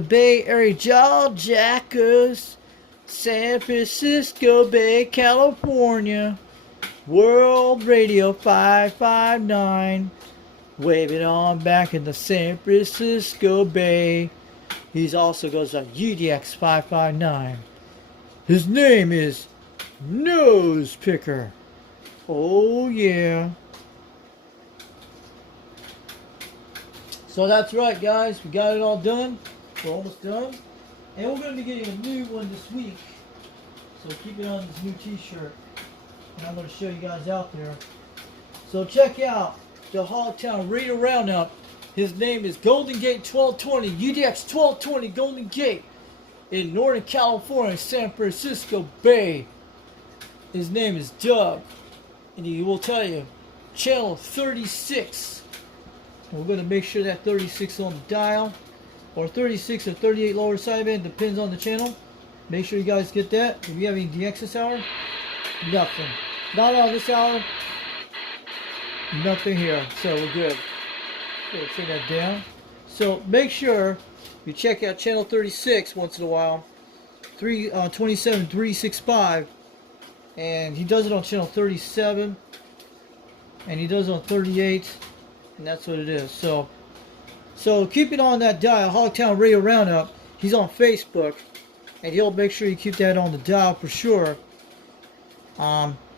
Bay Area Jawjackers. San Francisco Bay, California. World Radio 559. Waving on back in the San Francisco Bay. He also goes on UDX 559. His name is Nose Picker. Oh yeah. So that's right, guys. We got it all done. We're almost done. And we're going to be getting a new one this week. So keep it on this new t-shirt. And I'm going to show you guys out there. So check out the Hogtown Radio Roundup. His name is Golden Gate 1220. UDX 1220 Golden Gate. In Northern California, San Francisco Bay. His name is Doug, and he will tell you, channel 36. And we're going to make sure that 36 on the dial, or 36 or 38 lower sideband, depends on the channel. Make sure you guys get that. Do we have any DX this hour? Nothing. Not on this hour. Nothing here, so we're good. We'll turn that down. So make sure you check out channel 36 once in a while. 27365. And he does it on channel 37, and he does it on 38, and that's what it is. So keep it on that dial, Hogtown Radio Roundup. He's on Facebook, and he'll make sure you keep that on the dial for sure.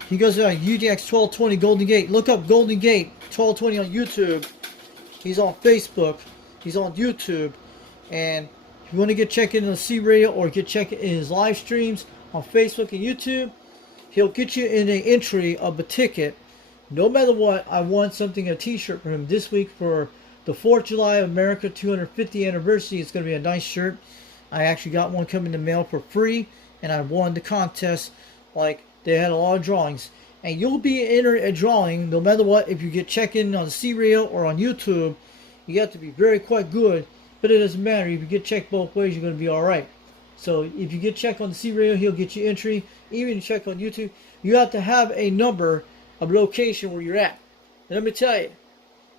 He goes on UDX362 Golden Gate. Look up Golden Gate 1220 on YouTube. He's on Facebook. He's on YouTube. And if you want to get checked in on the C Radio or get checked in his live streams on Facebook and YouTube, he'll get you in an entry of a ticket. No matter what, I won something, a t-shirt for him this week for the 4th of July America 250th anniversary. It's going to be a nice shirt. I actually got one coming in the mail for free, and I won the contest. Like, they had a lot of drawings. And you'll be entered a drawing no matter what. If you get checked in on the C Radio or on YouTube, you have to be very quite good. But it doesn't matter. If you get checked both ways, you're going to be alright. So if you get checked on the C Radio, he'll get you entry. Even if you check on YouTube, you have to have a number of location where you're at. And let me tell you,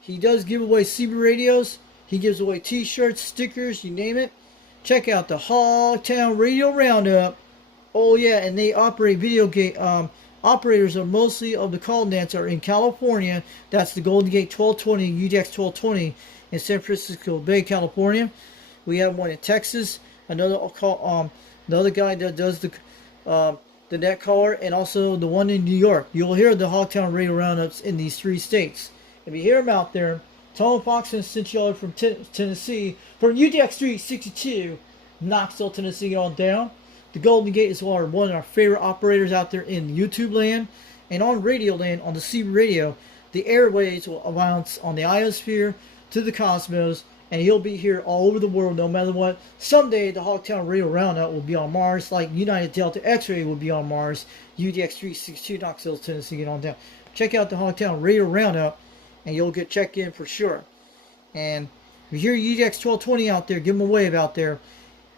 he does give away CB radios. He gives away t-shirts, stickers, you name it. Check out the Hogtown Radio Roundup. Oh yeah, and they operate video gate. Operators are mostly of the call nets are in California. That's the Golden Gate 1220, UDX 1220 in San Francisco Bay, California. We have one in Texas. Another guy that does the net caller, and also the one in New York. You'll hear the Hogtown Radio Roundups in these 3 states. If you hear them out there, tell them Fox sent y'all from Tennessee, from UDX362, Knoxville, Tennessee, on down. The Golden Gate is one of our favorite operators out there in YouTube land and on radio land on the C Radio. The airways will bounce on the iosphere to the cosmos, and he'll be here all over the world no matter what. Someday the Hogtown Radio Roundup will be on Mars, like United Delta X-Ray will be on Mars. UDX362 Knoxville, Tennessee, get on down. Check out the Hogtown Radio Roundup, and you'll get checked in for sure. And if you hear UDX1220 out there, give him a wave out there.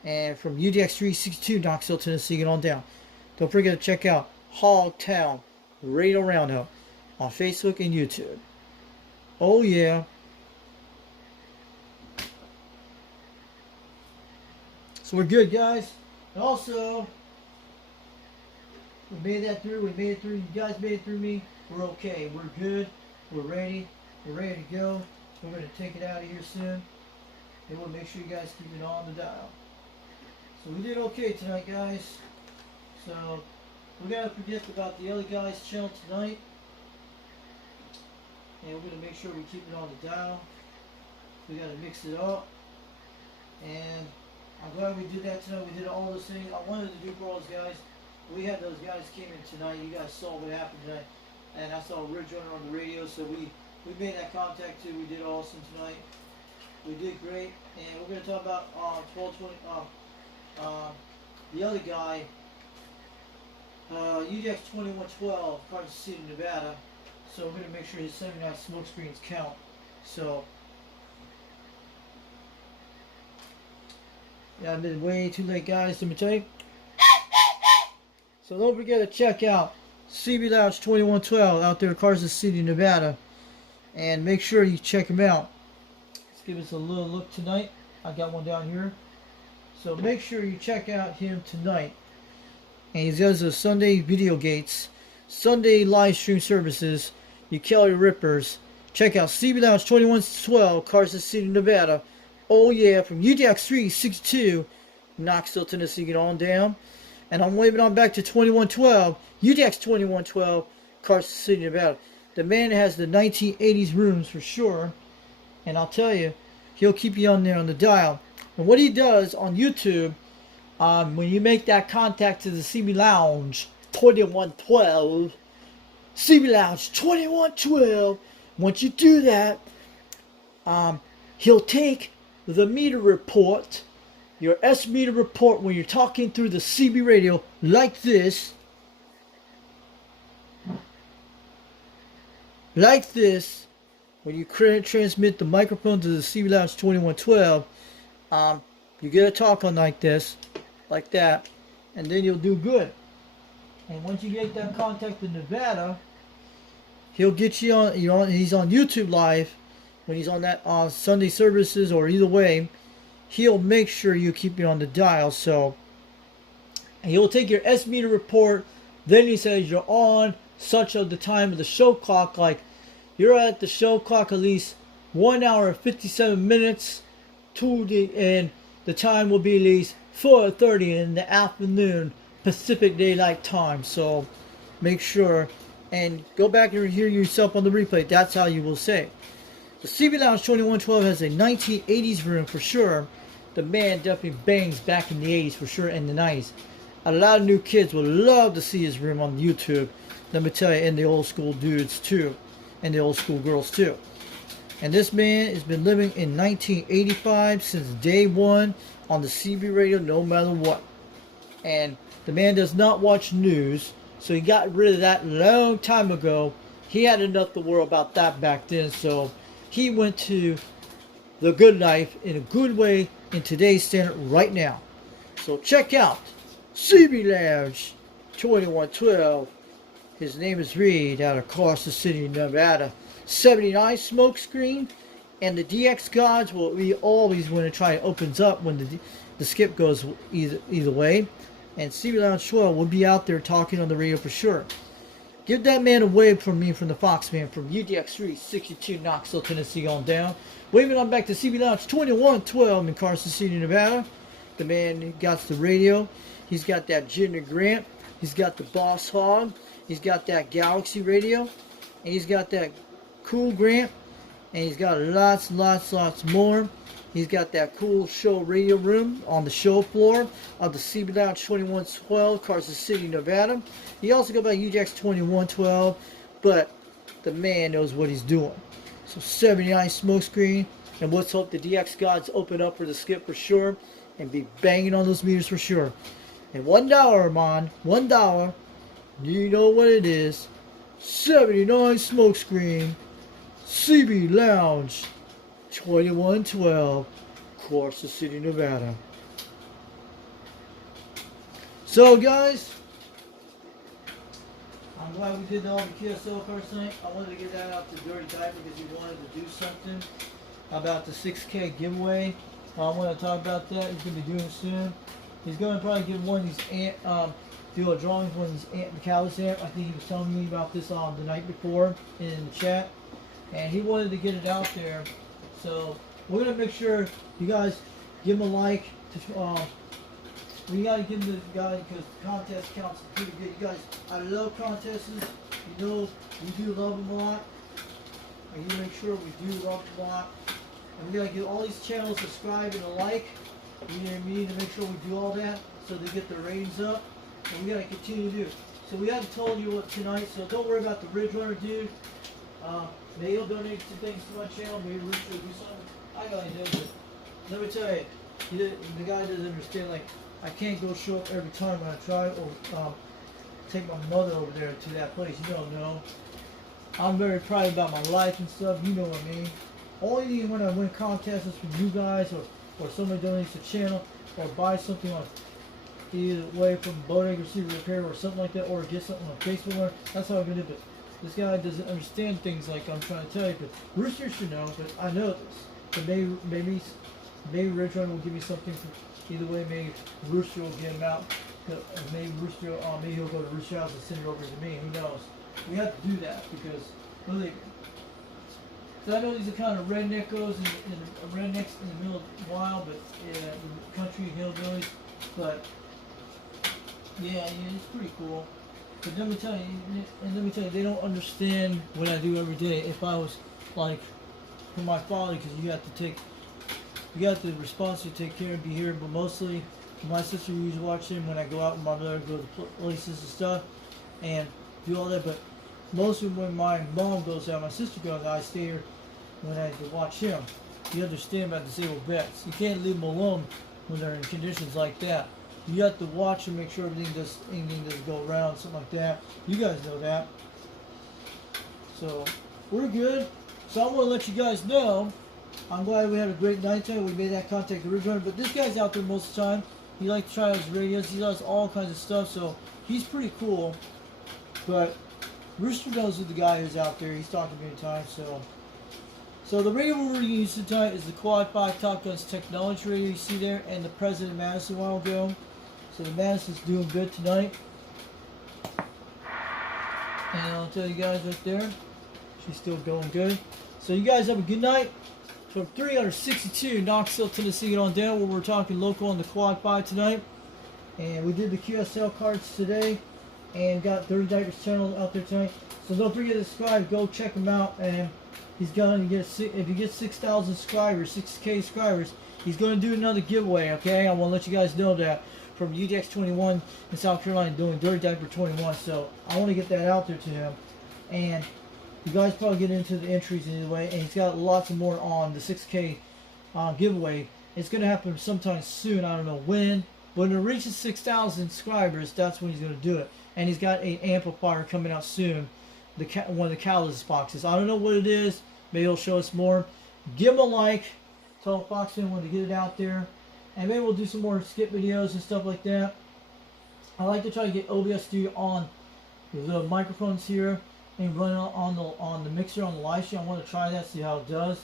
And from UDX362 Knoxville, Tennessee, get on down. Don't forget to check out Hogtown Radio Roundup on Facebook and YouTube. Oh yeah. So we're good, guys. And also, we made that through. We made it through. You guys made it through me. We're okay. We're good. We're ready. We're ready to go. We're going to take it out of here soon. And we'll make sure you guys keep it on the dial. So we did okay tonight, guys. So we got to forget about the other guys' channel tonight. And we're going to make sure we keep it on the dial. We got to mix it up. And I'm glad we did that tonight. We did all those things I wanted to do for all those guys. We had those guys came in tonight. You guys saw what happened tonight. And I saw Ridgerunner on the radio, so we made that contact too. We did awesome tonight. We did great. And we're going to talk about 1220. The other guy, UDX 2112, Kansas City, Nevada. So we're going to make sure his 79 smoke screens count. So yeah, I've been way too late, guys. Let me tell you. So don't forget to check out CB Lounge 2112 out there in Kansas City, Nevada, and make sure you check him out. Let's give us a little look tonight. I got one down here. So make sure you check out him tonight. And he does the Sunday video gates, Sunday live stream services, you Kelly Rippers. Check out CB Lounge 2112, Kansas City, Nevada. Oh yeah, from UDX362, Knoxville, Tennessee, get on down. And I'm waving on back to 2112, UDX2112, Kansas City, Nevada. The man has the 1980s rooms for sure. And I'll tell you, he'll keep you on there on the dial. And what he does on YouTube, when you make that contact to the CB Lounge 2112, CB Lounge 2112, once you do that, he'll take the meter report, your S meter report, when you're talking through the CB radio like this. Like this, when you transmit the microphone to the CB Lounge 2112, you get a talk on like this, like that, and then you'll do good. And once you get that contact in Nevada, he'll get you on. He's on YouTube Live when he's on that Sunday services, or either way, he'll make sure you keep it on the dial. So, and he'll take your S meter report. Then he says you're on such of the time of the show clock, like you're at the show clock at least 1 hour and 57 minutes. And the time will be at least 4:30 in the afternoon Pacific Daylight Time. So make sure and go back and hear yourself on the replay. That's how you will say. The CB Lounge 2112 has a 1980s room for sure. The man definitely bangs back in the 80s for sure, and the 90s. A lot of new kids would love to see his room on YouTube. Let me tell you, and the old school dudes too, and the old school girls too. And this man has been living in 1985 since day one on the CB radio, no matter what. And the man does not watch news, so he got rid of that long time ago. He had enough to worry about that back then, so he went to the good life in a good way in today's standard right now. So check out CB Lounge 2112. His name is Reed out of Carson City, Nevada. 79 smoke screen, and the DX gods will be always when it opens up when the skip goes either way. And CB Lounge 12 will be out there talking on the radio for sure. Give that man a wave from me, from the Fox Man, from UDX362, Knoxville, Tennessee on down. Waving on back to CB Lounge 2112 in Carson City, Nevada. The man got the radio. He's got that Jinder Grant. He's got the Boss Hog. He's got that Galaxy radio. And he's got that Cool Grant. And he's got lots more. He's got that cool show radio room on the show floor of the CB Lounge 2112, Carson City, Nevada. He also got by UDX 2112, but the man knows what he's doing. So 79 smoke screen, and let's hope the DX gods open up for the skip for sure, and be banging on those meters for sure. And $1, man, $1. You know what it is? 79 smoke screen, CB Lounge 2112, Carson City, Nevada. So guys, I'm glad we did all the QSL cars tonight. I wanted to get that out to Dirty Diaper because he wanted to do something about the 6K giveaway. I want to talk about that. He's going to be doing it soon. He's going to probably give one of these do a drawing for these McAllis amp. I think he was telling me about this the night before in the chat, and he wanted to get it out there. So we're gonna make sure you guys give him a like. We gotta give him the guy because the contest counts pretty good. You guys, I love contests. You know we do love them a lot. And you make sure we do love them a lot. And we gotta give all these channels subscribe and a like. We need to make sure we do all that so they get their ratings up. And we gotta continue to do. So we haven't told you what tonight. So don't worry about the Ridgerunner dude. Maybe he'll donate some things to my channel. Maybe Rich will do something. I got ideas, but let me tell you, the guy doesn't understand. Like, I can't go show up every time when I try, or take my mother over there to that place. You don't know. I'm very proud about my life and stuff. You know what I mean. Only when I win contests from you guys, or somebody donates a channel, or buy something on either way from Boating Receiver Repair or something like that, or get something on Facebook. That's how I'm gonna do it. This guy doesn't understand things like I'm trying to tell you, but Rooster should know, but I know this. So maybe Ridgerunner will give me something for either way. Maybe Rooster will get him out. Maybe Rooster, maybe he'll go to Rooster House and send it over to me. Who knows? We have to do that because, believe me. So I know these are kind of redneckos and rednecks in the middle of the wild, but country hillbillies. But yeah, it's pretty cool. But let me tell you, they don't understand what I do every day. If I was like for my father, because you got the responsibility to take care and be here. But mostly, my sister used to watch him when I go out with my mother, go to places and stuff, and do all that. But mostly when my mom goes out, my sister goes out, I stay here when I watch him. You understand about disabled vets? You can't leave them alone when they're in conditions like that. You have to watch and make sure anything doesn't go around, something like that. You guys know that. So we're good. So I want to let you guys know. I'm glad we had a great night tonight. We made that contact with Ridgerunner, but this guy's out there most of the time. He likes to try out his radios. He does all kinds of stuff, so he's pretty cool. But Rooster knows who the guy is out there. He's talked to me many times. So the radio we're using tonight is the Quad 5 Top Guns Technology radio you see there, and the President Madison a while ago. So the Madison's doing good tonight. And I'll tell you guys right there, she's still going good. So you guys have a good night. from 362 Knoxville, Tennessee on down, where we're talking local on the Quad 5 tonight. And we did the QSL cards today and got Dirty Diapers channel out there tonight. So don't forget to subscribe. Go check him out. And he's going to get, if he gets 6,000 subscribers, 6K subscribers, he's going to do another giveaway, okay? I want to let you guys know that, from UDX362 in South Carolina, doing Dirty Diaper 21. So I want to get that out there to him. And you guys probably get into the entries anyway. And he's got lots of more on the 6K giveaway. It's going to happen sometime soon. I don't know when. When it reaches 6,000 subscribers, that's when he's going to do it. And he's got an amplifier coming out soon. One of the catalyst boxes. I don't know what it is. Maybe he'll show us more. Give him a like. Tell Foxman when to get it out there. And maybe we'll do some more skip videos and stuff like that. I like to try to get OBS Studio on the microphones here and run it on the mixer on the live stream. I want to try that, see how it does.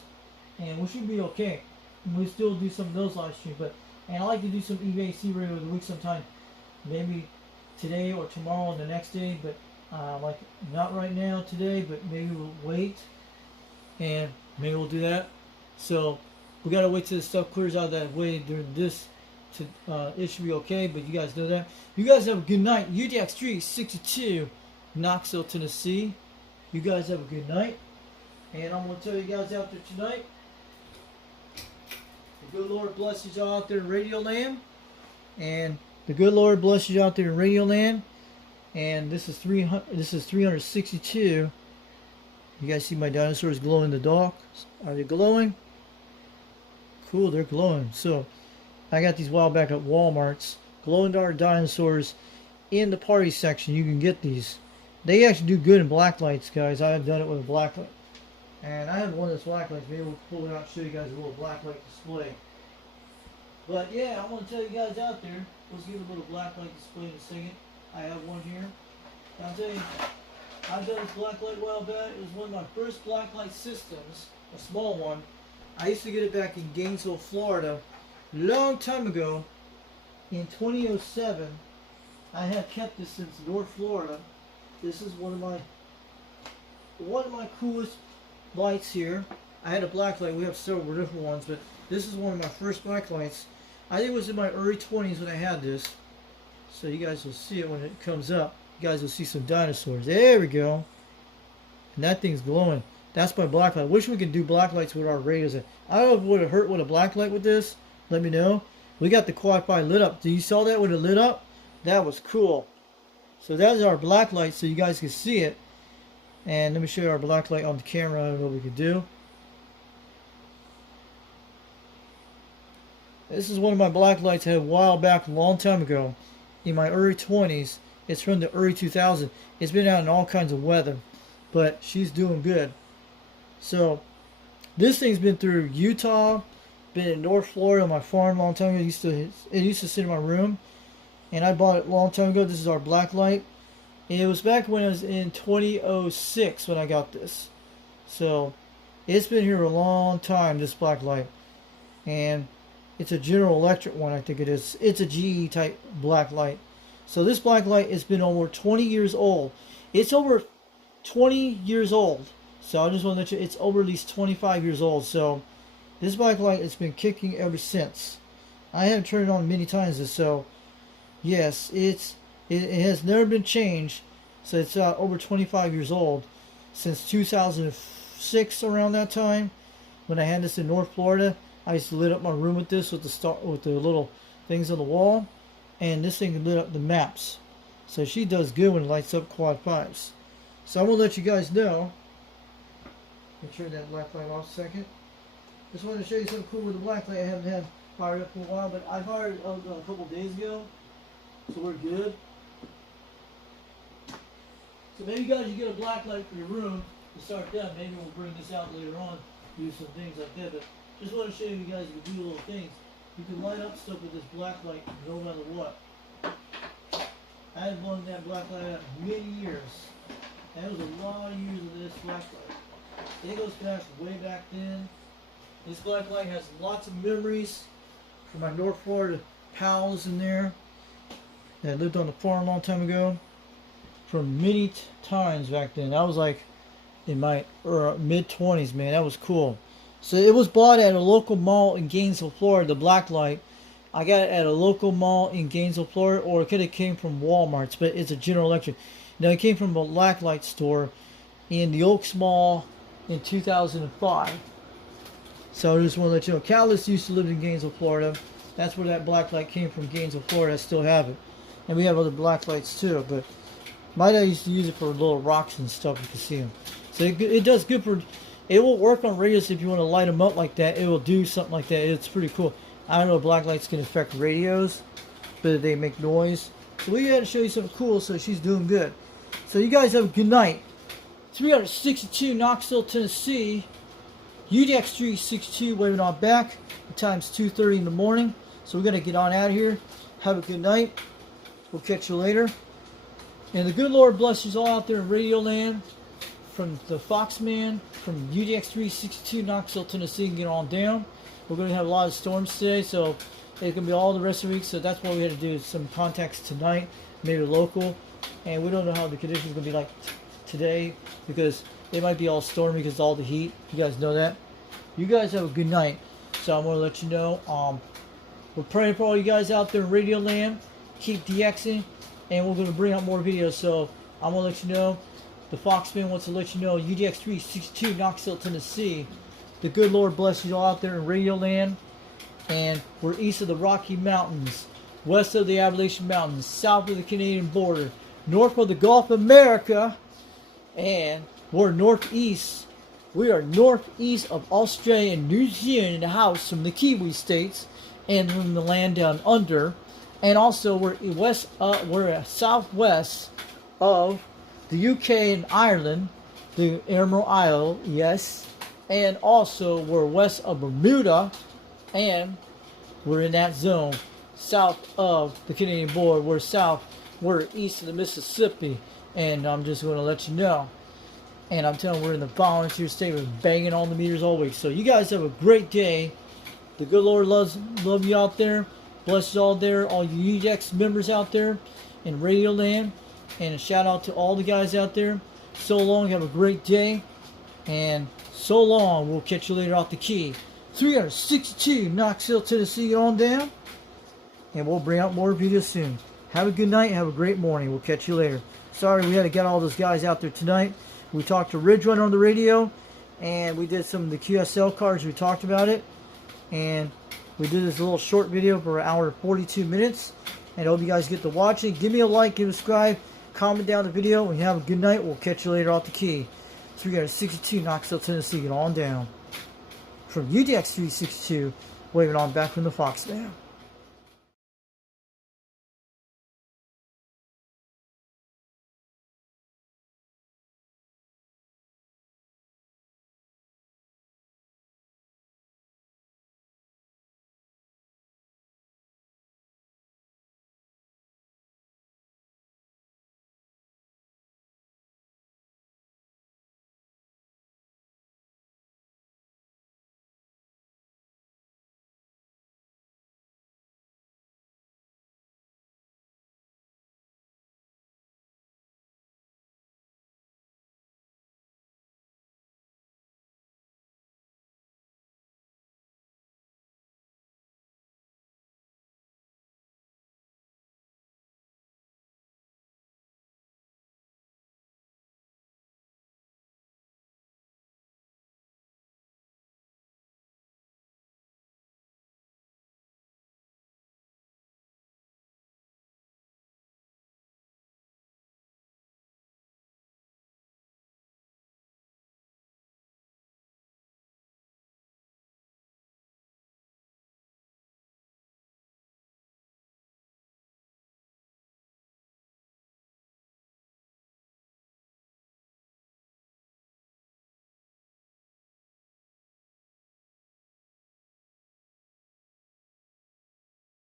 And we should be okay. And we still do some of those live streams. And I like to do some EVAC radio of the week sometime. Maybe today or tomorrow or the next day. But like not right now today, but maybe we'll wait. And maybe we'll do that. So we gotta wait till the stuff clears out of that way during this. It should be okay, but you guys know that. You guys have a good night. UDX362, Knoxville, Tennessee. You guys have a good night. And I'm gonna tell you guys out there tonight, the good Lord blesses you out there in Radio Land. And the good Lord blesses you out there in Radio Land. And this is 362. You guys see my dinosaurs glow in the dark? Are they glowing? Cool, they're glowing. So I got these a while back at Walmart's. Glow-in-the-dark dinosaurs in the party section. You can get these. They actually do good in black lights, guys. I have done it with a black light. And I have one of those black lights. Maybe we'll pull it out and show you guys a little black light display. But yeah, I want to tell you guys out there. Let's give a little black light display in a second. I have one here. I'll tell you, I've done this black light a while back. It was one of my first black light systems. A small one. I used to get it back in Gainesville, Florida, long time ago, in 2007. I have kept this since North Florida. This is one of my coolest lights here. I had a black light. We have several different ones, but this is one of my first black lights. I think it was in my early 20s when I had this. So you guys will see it when it comes up. You guys will see some dinosaurs. There we go. And that thing's glowing. That's my black light. I wish we could do black lights with our radios. I don't know if it would have hurt with a black light with this. Let me know. We got the Quad 5 lit up. Did you saw that when it lit up? That was cool. So that's our black light so you guys can see it. And let me show you our black light on the camera. I don't know what we can do. This is one of my black lights I had a while back, a long time ago. In my early 20s. It's from the early 2000s. It's been out in all kinds of weather. But she's doing good. So, this thing's been through Utah, been in North Florida on my farm a long time ago. It used to sit in my room, and I bought it a long time ago. This is our black light. And it was back when I was in 2006 when I got this. So, it's been here a long time, this black light. And it's a General Electric one, I think it is. It's a GE type black light. So, this black light has been over 20 years old. It's over 20 years old. So I just want to let you, it's over at least 25 years old. So this black light has been kicking ever since. I haven't turned it on many times. So yes, it has never been changed. So it's over 25 years old. Since 2006, around that time, when I had this in North Florida, I used to lit up my room with this with the little things on the wall, and this thing lit up the maps. So she does good when it lights up Quad 5s. So I'm gonna let you guys know. Let me turn that black light off a second. Just wanted to show you something cool with the black light. I haven't had fired up for a while, but I fired it a couple days ago, so we're good. So maybe you guys, you get a black light for your room to start that. Maybe we'll bring this out later on, do some things like that. But just want to show you guys you can do little things. You can light up stuff with this black light no matter what. I had blown that black light out many years. That was a lot of years of this black light. It goes back way back then. This black light has lots of memories from my North Florida pals in there that lived on the farm a long time ago. From many times back then. I was like in my mid-20s, man. That was cool. So it was bought at a local mall in Gainesville, Florida, the black light. I got it at a local mall in Gainesville, Florida, or it could have came from Walmart's, but it's a General Electric. Now it came from a black light store in the Oaks Mall in 2005. So I just want to let you know, Callis used to live in Gainesville, Florida. That's where that black light came from, Gainesville, Florida. I still have it. And we have other black lights too, but my dad used to use it for little rocks and stuff. You can see them. So it does good for, it will work on radios if you want to light them up like that. It will do something like that. It's pretty cool. I don't know if black lights can affect radios, but they make noise. So we had to show you something cool, so she's doing good. So you guys have a good night. 362 Knoxville, Tennessee. UDX362 waving on back. The time's 2:30 in the morning. So we're going to get on out of here. Have a good night. We'll catch you later. And the good Lord bless you all out there in Radio Land. From the Foxman, from UDX362 Knoxville, Tennessee, and get on down. We're going to have a lot of storms today, so it's going to be all the rest of the week. So that's why we had to do some contacts tonight, maybe local. And we don't know how the conditions are going to be like today, because it might be all stormy because of all the heat. You guys know that. You guys have a good night. So I'm going to let you know. We're praying for all you guys out there in Radio Land. Keep DXing, and we're going to bring out more videos. So I'm going to let you know. The Foxman wants to let you know, UDX362 Knoxville, Tennessee. The good Lord bless you all out there in Radio Land. And we're east of the Rocky Mountains, west of the Appalachian Mountains, south of the Canadian border, north of the Gulf of America, and we're northeast. We are northeast of Australia and New Zealand in the house from the Kiwi states and from the land down under. And also we're southwest of the UK and Ireland, the Emerald Isle, yes. And also we're west of Bermuda, and we're in that zone south of the Canadian border. We're east of the Mississippi, and I'm just going to let you know. And I'm telling you, we're in the volunteer state. We're banging on the meters all week. So you guys have a great day. The good Lord love you out there. Bless you all there, all you UDX members out there in Radio Land. And a shout out to all the guys out there. So long, have a great day. And so long, we'll catch you later off the key. 362 Knoxville, Tennessee, get on down. And we'll bring out more videos soon. Have a good night, have a great morning. We'll catch you later. Sorry we had to get all those guys out there tonight. We talked to Ridgerunner on the radio. And we did some of the QSL cards. We talked about it. And we did this little short video for an hour and 42 minutes. And I hope you guys get to watch it. Give me a like, give a subscribe, comment down the video, and have a good night. We'll catch you later off the key. 362 Knoxville, Tennessee. Get on down. From UDX362, waving on back from the Foxman.